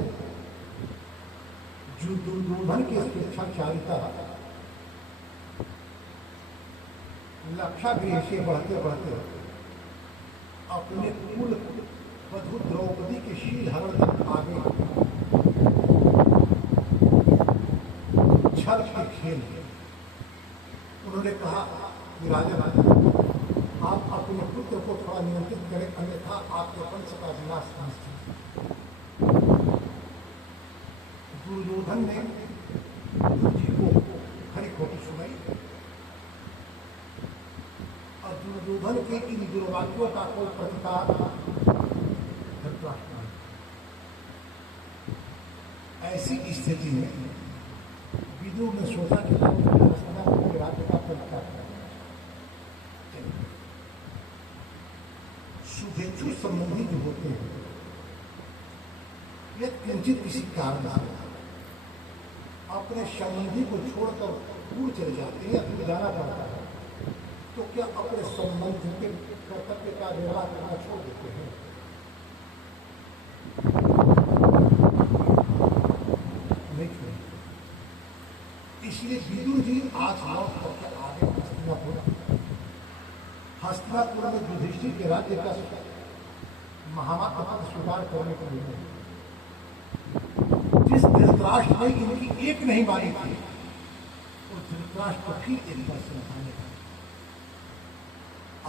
जो दुर्योधन की स्वेच्छाचारिता लक्षागृह से बढ़ते बढ़ते अपने कुल वधु द्रौपदी के शीलहरण तक आ गए। छल के खेल उन्होंने कहा कि राजा आप अपने पुत्र को थोड़ा नियंत्रित करें, अन्यथा आपके वंश का विनाश निश्चित। दुर्योधन ने जी को खरी खोटी सुनाई और दुर्योधन के इन दुर्वाक्यों का कोई प्रतिकार धृतराष्ट्र। ऐसी स्थिति में विदुर ने सोचा कि हस्तिनापुर के राज्य का प्रतिकार करें। शुभेच्छु संबंधी जो होते हैं ये किंचित किसी कारण से अपने संबंधी को छोड़कर दूर चले जाते हैं या दूर जाना पड़ता है, तो क्या अपने संबंध के कर्तव्य का निर्वाह करना छोड़ देते हैं? नहीं छोड़ते। इसलिए विदुर जी आज लौट करके आगे हस्तिनापुर में युधिष्ठिर के राज्य का महामात्र पद स्वीकार करने के लिए जिस धृतराष्ट्र ने इनकी एक नहीं मानी थी, उस धृतराष्ट्र को फिर एक बार समझाने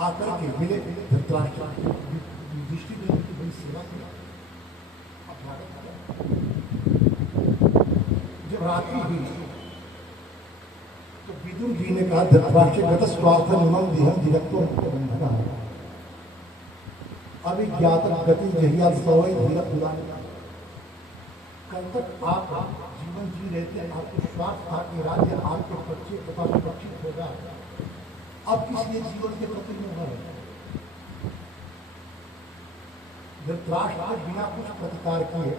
आकर के मिले। धृतराष्ट्र युधिष्ठिर ने उनकी बड़ी सेवा की, जब रात्रि हुई तो विदुर जी ने कहा धृतराष्ट्र गत स्वार्थ निमम दिहम दिरक्तो बंधना अभी ज्ञात गति जहिया सवय धीरक बुलाने। कल तक आप जीवन जी रहे थे, आपको स्वार्थ था कि राज्य आपके बच्चे तथा सुरक्षित होगा, अब किस लिए जीवन के प्रति में है? धृतराष्ट्र बिना कुछ प्रतिकार किए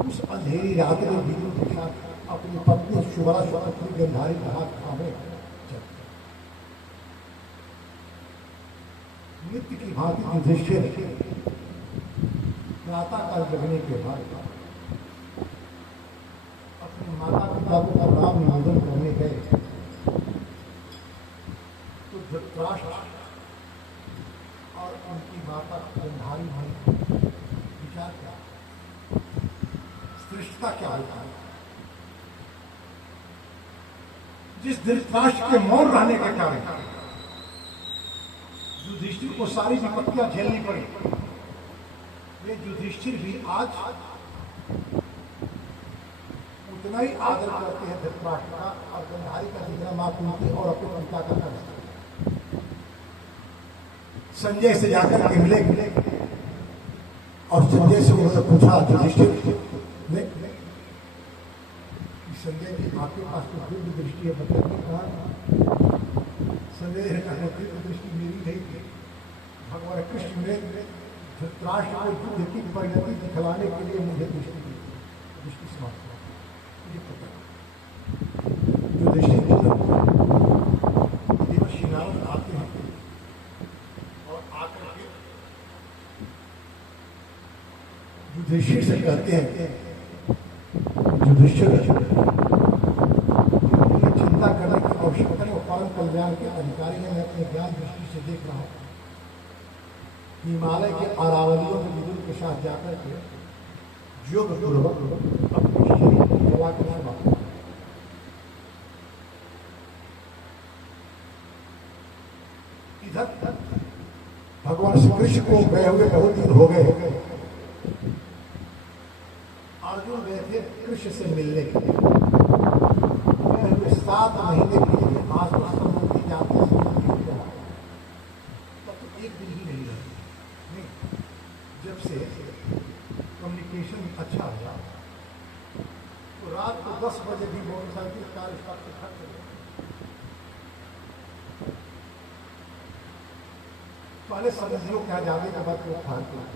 उस अंधेरी रात में विदुर के साथ अपनी पत्नी शुभरा स्वपत्नी गंधारी घाट खाने नित्य की भांति युधिष्ठिर प्रातः काल जगने के बाद अपने माता पिता को प्रणाम निवेदन करने गए तो धृतराष्ट्र और उनकी माता गंधारी भाई विचार किया श्रेष्ठता क्या होता है। जिस धृतराष्ट्र के मौन रहने के कारण युधिष्ठिर को सारी विपत्तियां झेलनी पड़ी, वे युधिष्ठिर भी आज उतना ही आदर करते हैं धृतराष्ट्र का और गंधारी का जितना मां कुंती और अपने पिता का करते। संजय से जाकर के मिले और संजय से उन्होंने पूछा युधिष्ठिर ने संजय जी आपके पास तो दिव्य दृष्टि है, बताइए कहा। संजय ने कहा दिव्य दृष्टि मेरी नहीं थी, भगवान कृष्ण ने धृतराष्ट्र को युद्ध की परिणति दिखलाने के लिए मुझे दृष्टि दी। दृष्टि समाप्त मुझे पता देवर्षि नारद आते हैं और आकर के युधिष्ठिर से कहते हैं युधिष्ठिर चिंता करने की आवश्यकता है और परम कल्याण के अधिकारी है। मैं अपने ज्ञान दृष्टि से देख रहा हूं हिमालय के अरावलियों में विदुर के साथ जाकर के योग पूर्वक अपने शरीर को जला कर समाप्त। इधर भगवान श्री कृष्ण को गए हुए बहुत दिन हो गए। अर्जुन गए थे कृष्ण से मिलने के लिए, 7 महीने के लिए आज तो संबंधी जाते हैं, तब तो एक दिन ही नहीं रहे। जब से कम्युनिकेशन अच्छा हुआ खर्च पहले संबंधियों के यहाँ जाने के बाद लोग खाते हैं,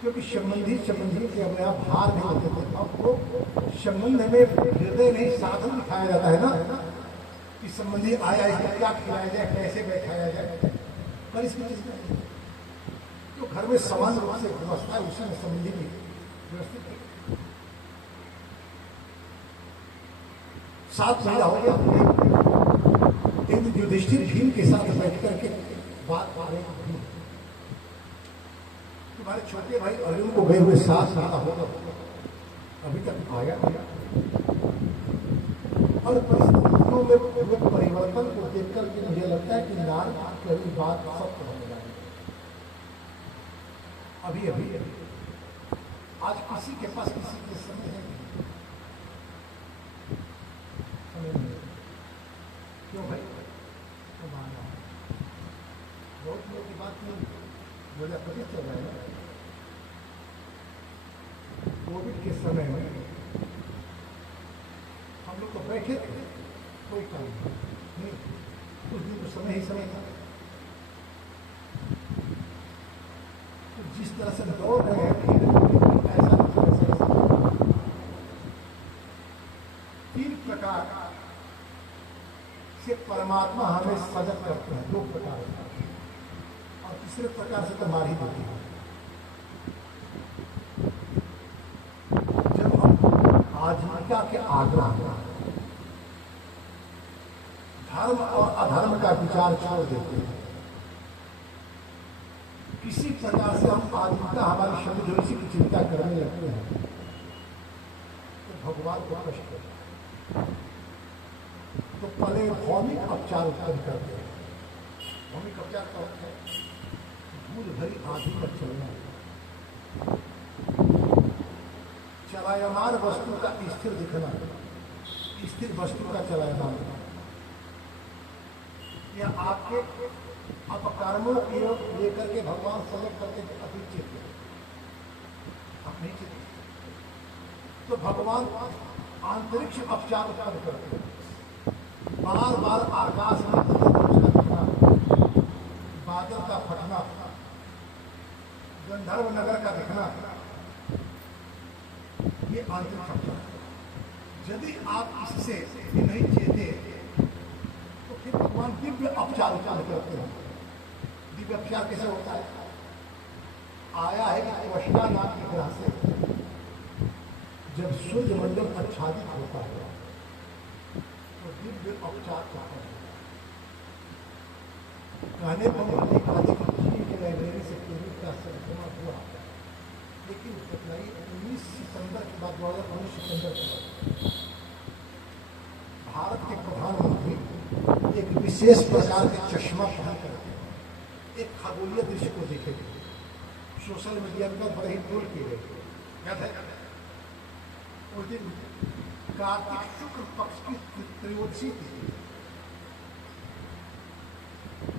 क्योंकि संबंधी के अपने आप हार नहीं होते थे। अब वो संबंध में हृदय नहीं साधन दिखाया जाता है ना, कि संबंधी आया इसको क्या खिलाया जाए, कैसे बैठाया जाए, पर इसकी चीज जो घर में समान रूप से व्यवस्था है उसी में संबंधी भी व्यवस्थित है। सात महिला हो गया, एक युधिष्ठिर भीम के साथ बैठ करके बात कर रहे हैं। तुम्हारे छोटे भाई अर्जुन को गए हुए 7 साल होगा, अभी तक आया और परिस्थितियों में हुए परिवर्तन को देखकर के मुझे लगता है कि नारद की बात सत्य होने लगी। अभी आज किसी के पास किसी के समय है, क्यों भाई तो मानना बहुत लोगों की बात नहीं बोला कभी चल रहा है ना। कोविड के समय में हम लोग तो बैठे थे, कोई काम नहीं, कुछ दिन तो समय ही समय था। तो जिस तरह से दौड़ रहे हैं ऐसा 3 प्रकार से परमात्मा हमें सजग करते हैं, 2 प्रकार, और तीसरे प्रकार से तो मार ही देते हैं। जब हम आजीविका के आग्रह, धर्म और अधर्म का विचार छोड़ देते हैं, किसी प्रकार से हम आजीविका हमारी शब्दों की चिंता करने लगते हैं, तो भगवान को कष्ट करते हैं। तो पहले भौमिक उपचार उत्पन्न करते हैं। भौमिक उपचार का अर्थ है धूल भरी आंधी पर चलना, चलायमान वस्तु का स्थिर दिखना, स्थिर वस्तु का चलायमान, या आपके अपकर्मों की ओर लेकर के भगवान सजग करके अभी चित्त आप नहीं चित्त, तो भगवान आंतरिक्ष उपचार उत्पन्न करते हैं। बार बार आकाश में बादल का फटना, गंधर्व नगर का दिखना, ये आंतरिक उपचार। यदि आप इससे नहीं चेते तो फिर भगवान दिव्य उपचार उत्पन्न करते हैं। दिव्य उपचार कैसे होता है? आया है कि त्वष्टा नाम के ग्रह से जब सूर्य मंडल आच्छादित होता है तो दिव्य उपचार करते हैं। कहने पर के लाइब्रेरी से कोविड का संक्रमण हुआ, लेकिन 19 सितंबर के बाद 2019 सितंबर के बाद भारत के प्रधानमंत्री एक विशेष प्रकार के चश्मा पहन करके एक खगोलीय दृश्य को देखेंगे। सोशल मीडिया पर बड़े ही ट्रोल किए गए। याद है उस दिन कार्तिक शुक्ल पक्ष की त्रयोदशी थी।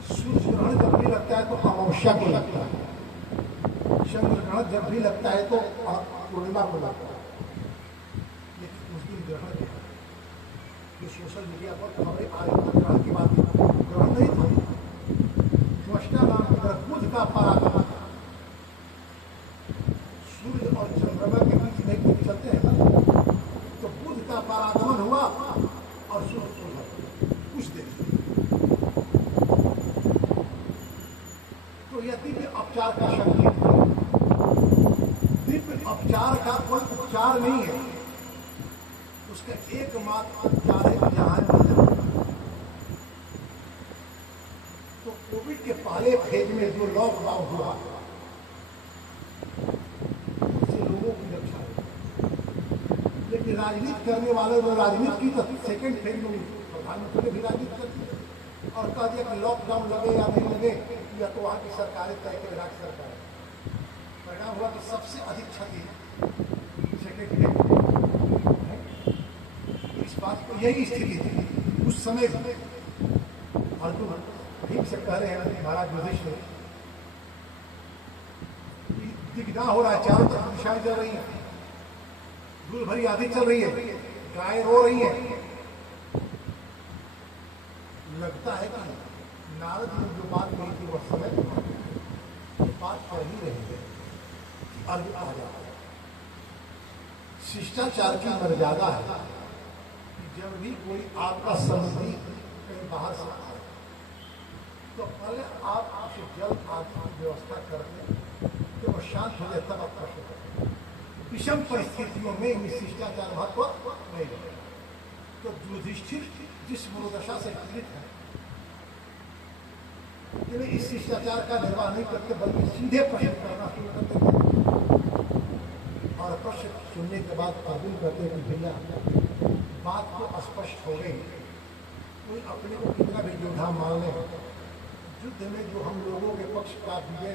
सूर्य ग्रहण जब भी लगता है तो अमावस्या को लगता है, चंद्र ग्रहण जब भी लगता है तो पूर्णिमा को लगता है। लेकिन उस दिन ग्रहण क्या कि सोशल मीडिया पर खबरें आ रही थी, ग्रहण की बात ग्रहण नहीं था, त्वष्टा नाम की तरफ बुध का परागमन। सूर्य और चंद्रमा के बीच में कुछ चलते हैं ना, तो बुध का परागमन हुआ और सूर्य कुछ देर। तो यह दिव्य उपचार का शक्ति, दिव्य उपचार का कोई उपचार नहीं है, उसका एकमात्र उपचार है ध्यान। तो कोविड के पहले फेज में जो लॉकडाउन हुआ उससे लोगों की रक्षा है, लेकिन राजनीति करने वाले ने राजनीति की तो सेकेंड फेज में प्रधानमंत्री ने भी राजनीति कर दी और कह दिया कि लॉकडाउन लगे या नहीं लगे या तो वहां की सरकारें तय करे, राज्य सरकार। परिणाम हुआ कि सबसे अधिक क्षति सेकेंड फेज। इस बात को यही स्थिति थी उस समय। अर्जुन ठीक से कह रहे हैं महाराज युधिष्ठिर, दिग्दा हो रहा है, चारों तरफ दिशाएं चल रही हैं, धूल भरी आंधी चल रही है, गाय रो रही है। लगता है कि नारद ने जो बात कही थी वह समय बात कर ही रही है। अर्घ आ जाता है। शिष्टाचार की मर्यादा है कि जब भी कोई आपका संबंधी कहीं बाहर से आए तो पहले आप उसे जल आदि की व्यवस्था कर दें, तो वो शांत हो जाए तब आप प्रश्न करें। विषम परिस्थितियों में इन शिष्टाचार महत्व नहीं रहेगा। तो युधिष्ठिर जिस मनोदशा से पीड़ित है कि वे इस शिष्टाचार का निर्वाह नहीं करते बल्कि सीधे प्रश्न करना शुरू करते हैं। और प्रश्न सुनने के बाद अर्जुन कहते हैं कि भैया बात तो स्पष्ट हो गई, कोई अपने को कितना भी योद्धा मान ले, युद्ध में जो हम लोगों के पक्ष का विजय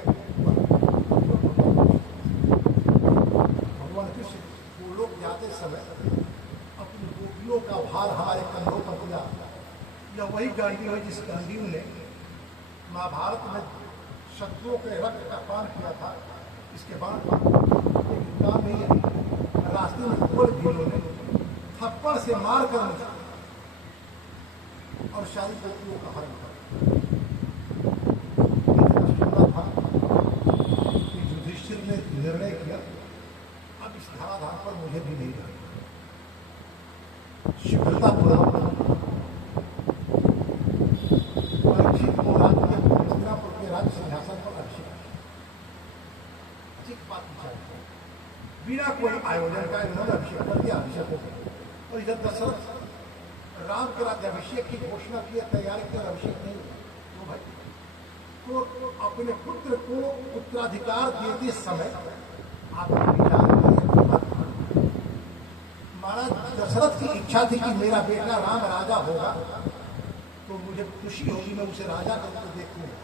भगवान कृष्ण गोलोक जाते समय अपनी गोपियों का भार हमारे कंधों पर दिया। यह वही गांडीव है जिस गांडीव ने महाभारत में शत्रुओं के रक्त का पान किया था। इसके बाद काम नहीं है, रास्ते में गोल भीड़ों ने थप्पड़ से मार कर और सारी गोपियों का हरण कर। युधिष्ठिर ने निर्णय किया अब इस धराधार पर मुझे भी नहीं रहना। शीघ्रता पूर्वक परीक्षित को राज्य हस्तिनापुर के राज्य सिंहासन पर अभिषेक बात चाहिए। बिना कोई आयोजन का इन्होंने अभिषेक कर दिया। अभिषेक हो गया और इधर दशरथ राम के राज्याभिषेक की घोषणा की, तैयारी कर अभिषेक नहीं हुआ। तो भाई तो अपने पुत्र को उत्तराधिकार देते समय आप महाराज दशरथ की इच्छा थी कि मेरा बेटा राम राजा होगा तो मुझे खुशी होगी, मैं उसे राजा करके देखूंगा।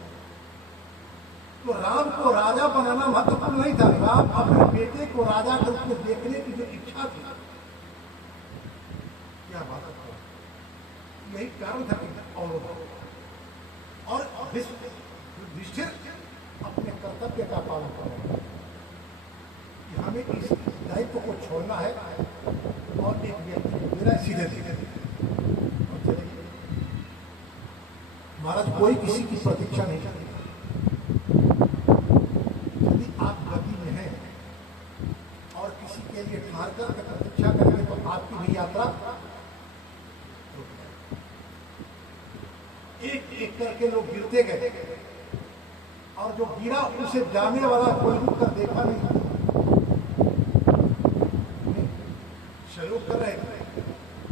तो राम को राजा बनाना महत्वपूर्ण नहीं था, राम अपने बेटे को राजा करके देखने की जो इच्छा थी, क्या बात है, यही कारण था कि और युधिष्ठिर अपने कर्तव्य का पालन कर रहे हैं कि हमें इस दायित्व को छोड़ना है और एक व्यक्ति को देना सीधे सीधे। महाराज कोई किसी की प्रतीक्षा नहीं करता। यदि आप गति में हैं और किसी के लिए ठहर कर प्रतीक्षा करेंगे तो आपकी भी यात्रा एक एक करके लोग गिरते गए और जो गिरा उसे जाने वाला कोई रुक कर देखा नहीं, सहयोग कर रहे थे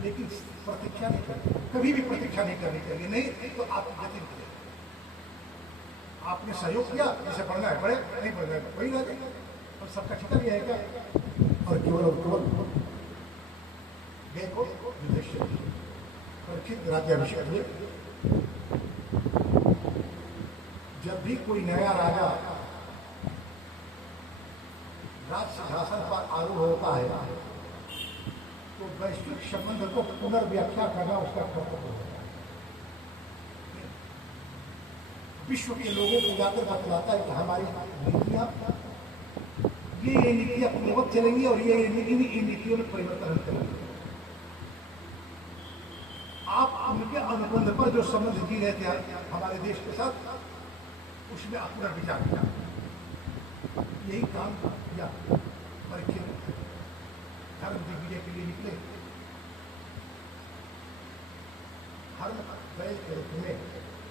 लेकिन प्रतीक्षा नहीं करते। कभी भी प्रतीक्षा नहीं करनी चाहिए, नहीं तो आपकी गति रुके। आपने सहयोग किया, जिसे बढ़ना है बढ़े, नहीं बढ़ना है वही रह जाए। और सबका ठिकाना यह है क्या? और केवल देखो युधिष्ठिर परीक्षित राज्याभिषेक हुए। जब भी कोई नया राजा राज सिंहासन पर आरूढ़ होता है तो वैश्विक संबंध को पुनर्व्याख्या करना उसका कर्तव्य होता है। विश्व के लोगों को जाकर बतलाता है कि हमारी नीतियां ये नीतियां पूर्ववत चलेंगी और ये नीतियों में परिवर्तन करेंगे। आप उनके अनुबंध पर जो संबंध जी रहे थे हमारे देश के साथ, उसमें अपना विचार किया, यही काम किया। परीक्षित धर्म दिग्विजय के लिए निकले। धर्म बैल के रूप में,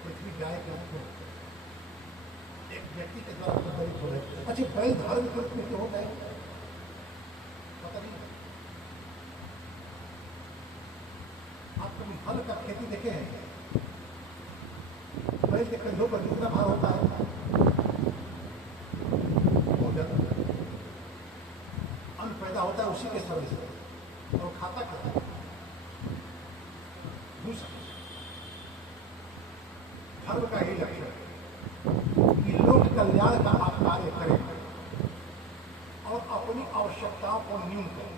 पृथ्वी गाय के रूप में एक व्यक्ति के द्वारा प्रभावित हो रहे। अच्छा, बैल धर्म के रूप में क्यों होता है पता नहीं। आप कभी हल का खेती देखे हैं? बैल के कंधों पर कितना भार होता है? अन्न पैदा होता है उसी के शरीर से और खाता क्या है? दूसरा धर्म का ही लक्ष्य है कि लोक कल्याण का आप कार्य करें और अपनी आवश्यकताओं को न्यून करें।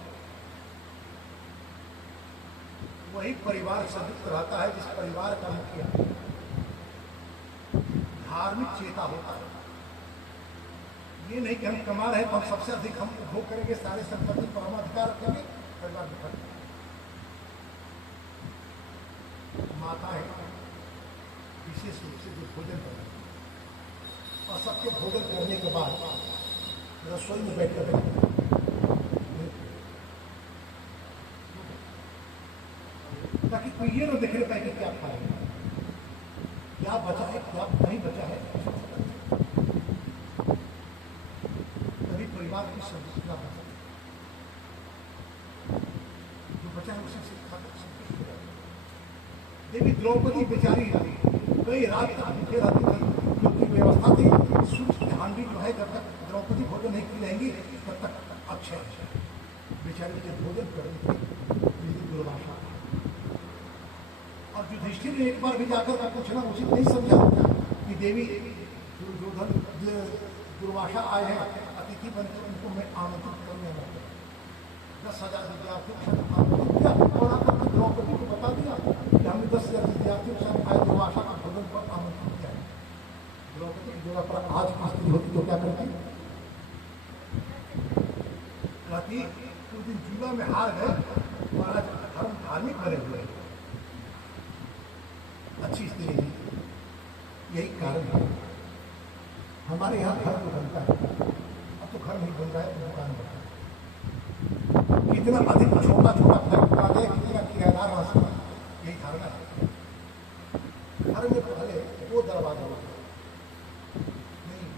वही परिवार संयुक्त रहता है जिस परिवार का मुखिया धार्मिक चेता होता है। ये नहीं कि हम कमा रहे तो हम सबसे अधिक हम उपभोग करेंगे, सारे संपत्ति परमाधिकार रखेंगे, परिवार में माताएं विशेष रूप से जो भोजन करते हैं और सबके भोजन करने के बाद रसोई में बैठ कर ताकि कोई ये ना देख पाए कि क्या खाएगा, क्या बचा है क्या नहीं बचा है। तभी परिवार की संरचना बचा, जो बचा है उसी से खाकर संतुष्ट हो जाए। देवी द्रौपदी बेचारी कई रात तक भूखे रहती थी, क्योंकि व्यवस्था थी सूक्ष्म हांडी जो है जब तक द्रौपदी भोजन नहीं खिलाएंगी तब तक अक्षय बेचारी के भोजन करनी थी दुर्वासा। और युधिष्ठिर ने एक बार भी जाकर का पूछना उचित नहीं समझा कि देवी दुर्योधन दुर्वासा आए हैं अतिथि बनकर, उनको मैं आमंत्रित करने लगा 10,000 विद्यार्थियों के साथ आमंत्रित किया और आकर द्रौपदी को बता दिया कि हमने 10,000 विद्यार्थियों के साथ आए दुर्वासा का भोजन पर आमंत्रित किया है। द्रौपदी की जगह पर आज की स्थिति होती तो क्या करती? कहती उस दिन जुआ में हार गए और आज धर्म धार्मिक बने हुए। अच्छी स्थिति नहीं, यही कारण है हमारे यहाँ घर तो बनता है, अब तो घर नहीं बन रहा है तो दुकान बनता है। कितना अधिक छोटा छोटा घर बना दे, कितना किराएदार रास्ता, यही धारणा है। घर में पहले वो दरवाजा होता नहीं,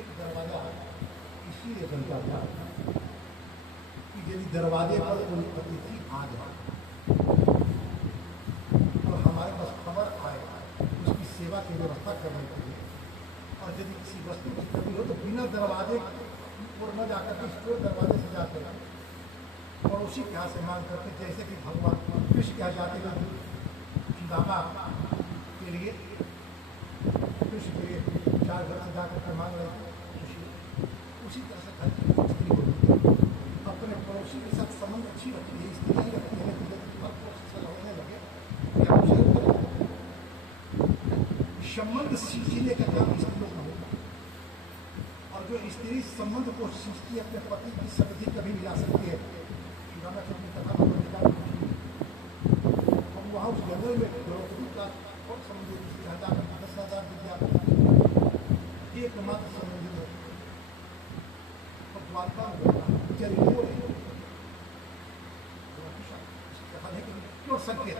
एक दरवाजा इसीलिए बनता था कि यदि दरवाजे पर कोई अतिथि आ जाए तो हमारे पास खबर आए उसकी सेवा की व्यवस्था करने के लिए, और यदि किसी वस्तु की कमी हो तो बिना दरवाजे और न जाकर के स्टोर दरवाजे से जाकर पड़ोसी के यहाँ से मांग करके, जैसे कि भगवान कृष्ण के यहाँ जाते हुए सुदामा के लिए कृष्ण के लिए 4 घर से जाकर के मांग रहे थे, उसी तरह से घर की स्त्री होती अपने पड़ोसी के साथ संबंध अच्छी रखती है, स्त्री नहीं रखती है, होने लगे संबंध सींचने का काम स्त्रियों का होगा। और जो स्त्री संबंध को सींचती है अपने पति की सब्जी कभी मिला सकती है। हम वहाँ उस जंगल में द्रौपदी का और समझे 10,000 विद्यार्थी एकमात्र संबंधी में द्वारका चलिए क्यों संकेत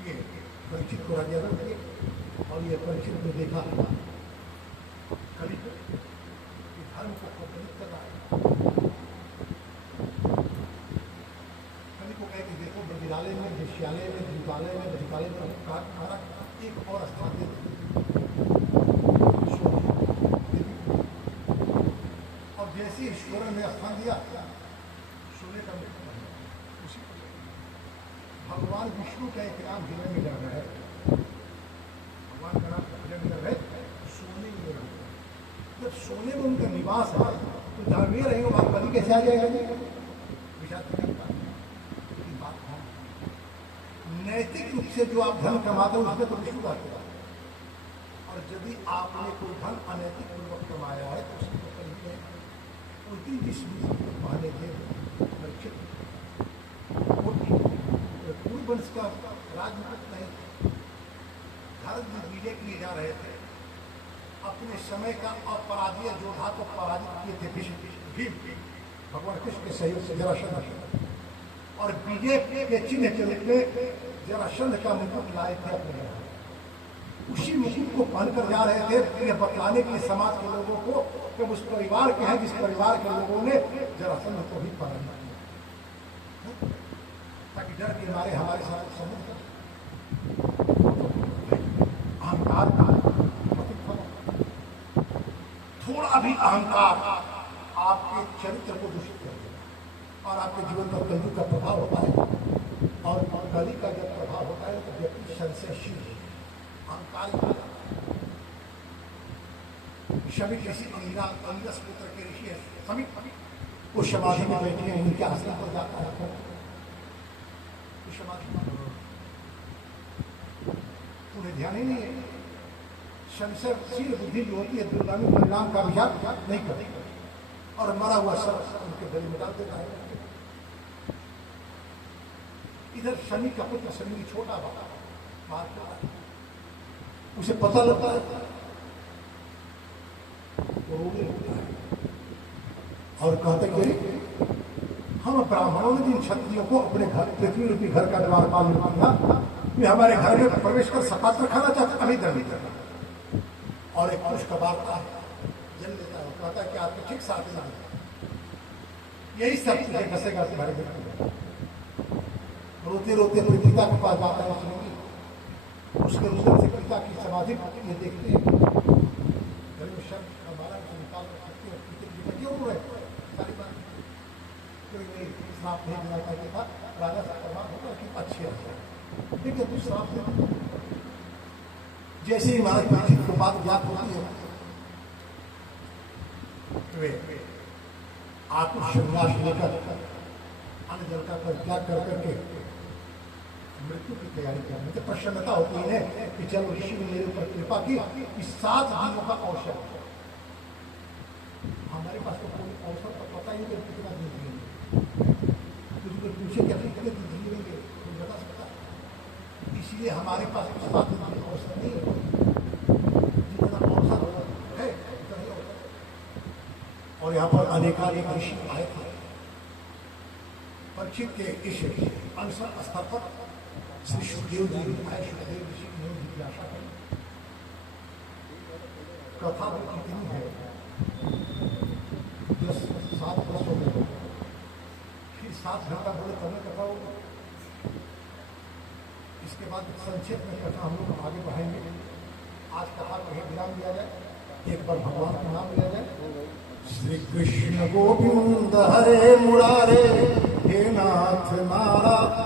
ये परीक्षित को राजा दिए और ये परीक्षित ने देखा कली धर्म को प्रकटित कर रहा है। कली को कह के देखो विद्यालय में, विश्वविद्यालय में, विद्यालय में, विद्यालय में हमारा एक और स्थान दे और जैसे ईश्वर ने स्थान दिया सोने का उसी भगवान विष्णु का एक नाम हिरण्यगर्भ है, भगवान का नाम हिरण्यगर्भ है, सोने में रहते हैं। जब सोने में उनका निवास है तो जहाँ वे रहेंगे वहाँ बलि कैसे आ जाएगा? विचार करने की बात है। नैतिक रूप से जो आप धन कमाते हो उसमें तो विष्णु रहते हैं, और यदि आपने कोई धन अनैतिक पूर्वक कमाया है तो उसमें तो कहीं उसी जिसमें पहले थे परीक्षित पूर्व वंश का राजमुकुट नहीं, भारत में विजय के लिए जा रहे थे, अपने समय का अपराधीय योद्धा को पराजित किए थे भीम भगवान कृष्ण के सहयोग से जरासंध, और विजय के चिन्ह के रूप में जरासंध का मुकुट लाए थे अपने यहाँ। उसी मुकुट को पहनकर जा रहे थे यह बतलाने के लिए समाज के लोगों को कि उस परिवार के हैं जिस परिवार के लोगों ने जरासंध को भी पहना, ताकि डर के मारे हमारे साथ समझ अहंकार का थोड़ा भी अहंकार आपके चरित्र को दूषित कर देगा और आपके जीवन पर कलयुग का प्रभाव होता है। और कली का जब प्रभाव होता है तो व्यक्ति संशयशील अहंकार शमी किसी अंगस पुत्र के ऋषि है समीप वो समाधि में बैठे हैं, उनके आसन पर जाता है उन्हें ध्यान ही नहीं है। संशयशील बुद्धि जो होती है दुर्गामी परिणाम का विचार नहीं करती और मरा हुआ सर उनके गले में डाल देता है। इधर शनि का पुत्र शनि छोटा बाबा मारता है, उसे पता लगता है, वो रोने लगता है और कहते कि हम ब्राह्मणों ने जिन क्षत्रियों को अपने घर पृथ्वी रूपी घर का द्वारपाल किया, वे हमारे घर में प्रवेश कर सपात्र खाना चाहते, अभी दंडित करना। और एक पुरुष का बाप जन्म लेता है, कहता है कि आपके ठीक साथ में यही सब तुझे फंसेगा तुम्हारे घर। रोते रोते अपने पिता के पास जाता है, सुनेंगी उसके रुदन से पिता की समाधि ये देखते हैं, घर में शब्द हमारा निकाल सकते हैं, क्यों रहे सारी बात कोई नहीं श्राप नहीं देना चाहिए था, राजा से प्रमाण होगा कि अच्छे है, लेकिन तू श्राप दे। जैसे ही महाराज परीक्षित को बात ज्ञात होती है, वे आत्म संन्यास लेकर अन्न जल का त्याग कर करके मृत्यु की तैयारी करने तो प्रसन्नता होती है कि चलो ऋषि ने मेरे ऊपर कृपा की, इस 7 दिनों का अवसर। हमारे पास तो कोई अवसर का पता ही नहीं कितना दिन जिएंगे, तुझको पूछे कि अपनी कितने दिन जिएंगे कोई बता सकता है। इसलिए हमारे पास 7 दिन का अवसर नहीं है, जितना अवसर है उतना ही अवसर। और यहाँ पर अनेकानेक ऋषि आए थे। परीक्षित के इस अनशन स्तर पर श्री सुखदेव जी आए, सुखदेव ऋषि ने जिज्ञासा करी, कथा भी कितनी है, 7 वर्ष हो गए, फिर 7 घंटा बोले तब कथा होगा। इसके बाद संक्षेप में कथा हम लोग आगे बढ़ाएंगे। आज कथा को यही विराम दिया जाए, एक बार भगवान का नाम लिया जाए। श्री कृष्ण गोविंद हरे मुरारे, हे नाथ नारायण।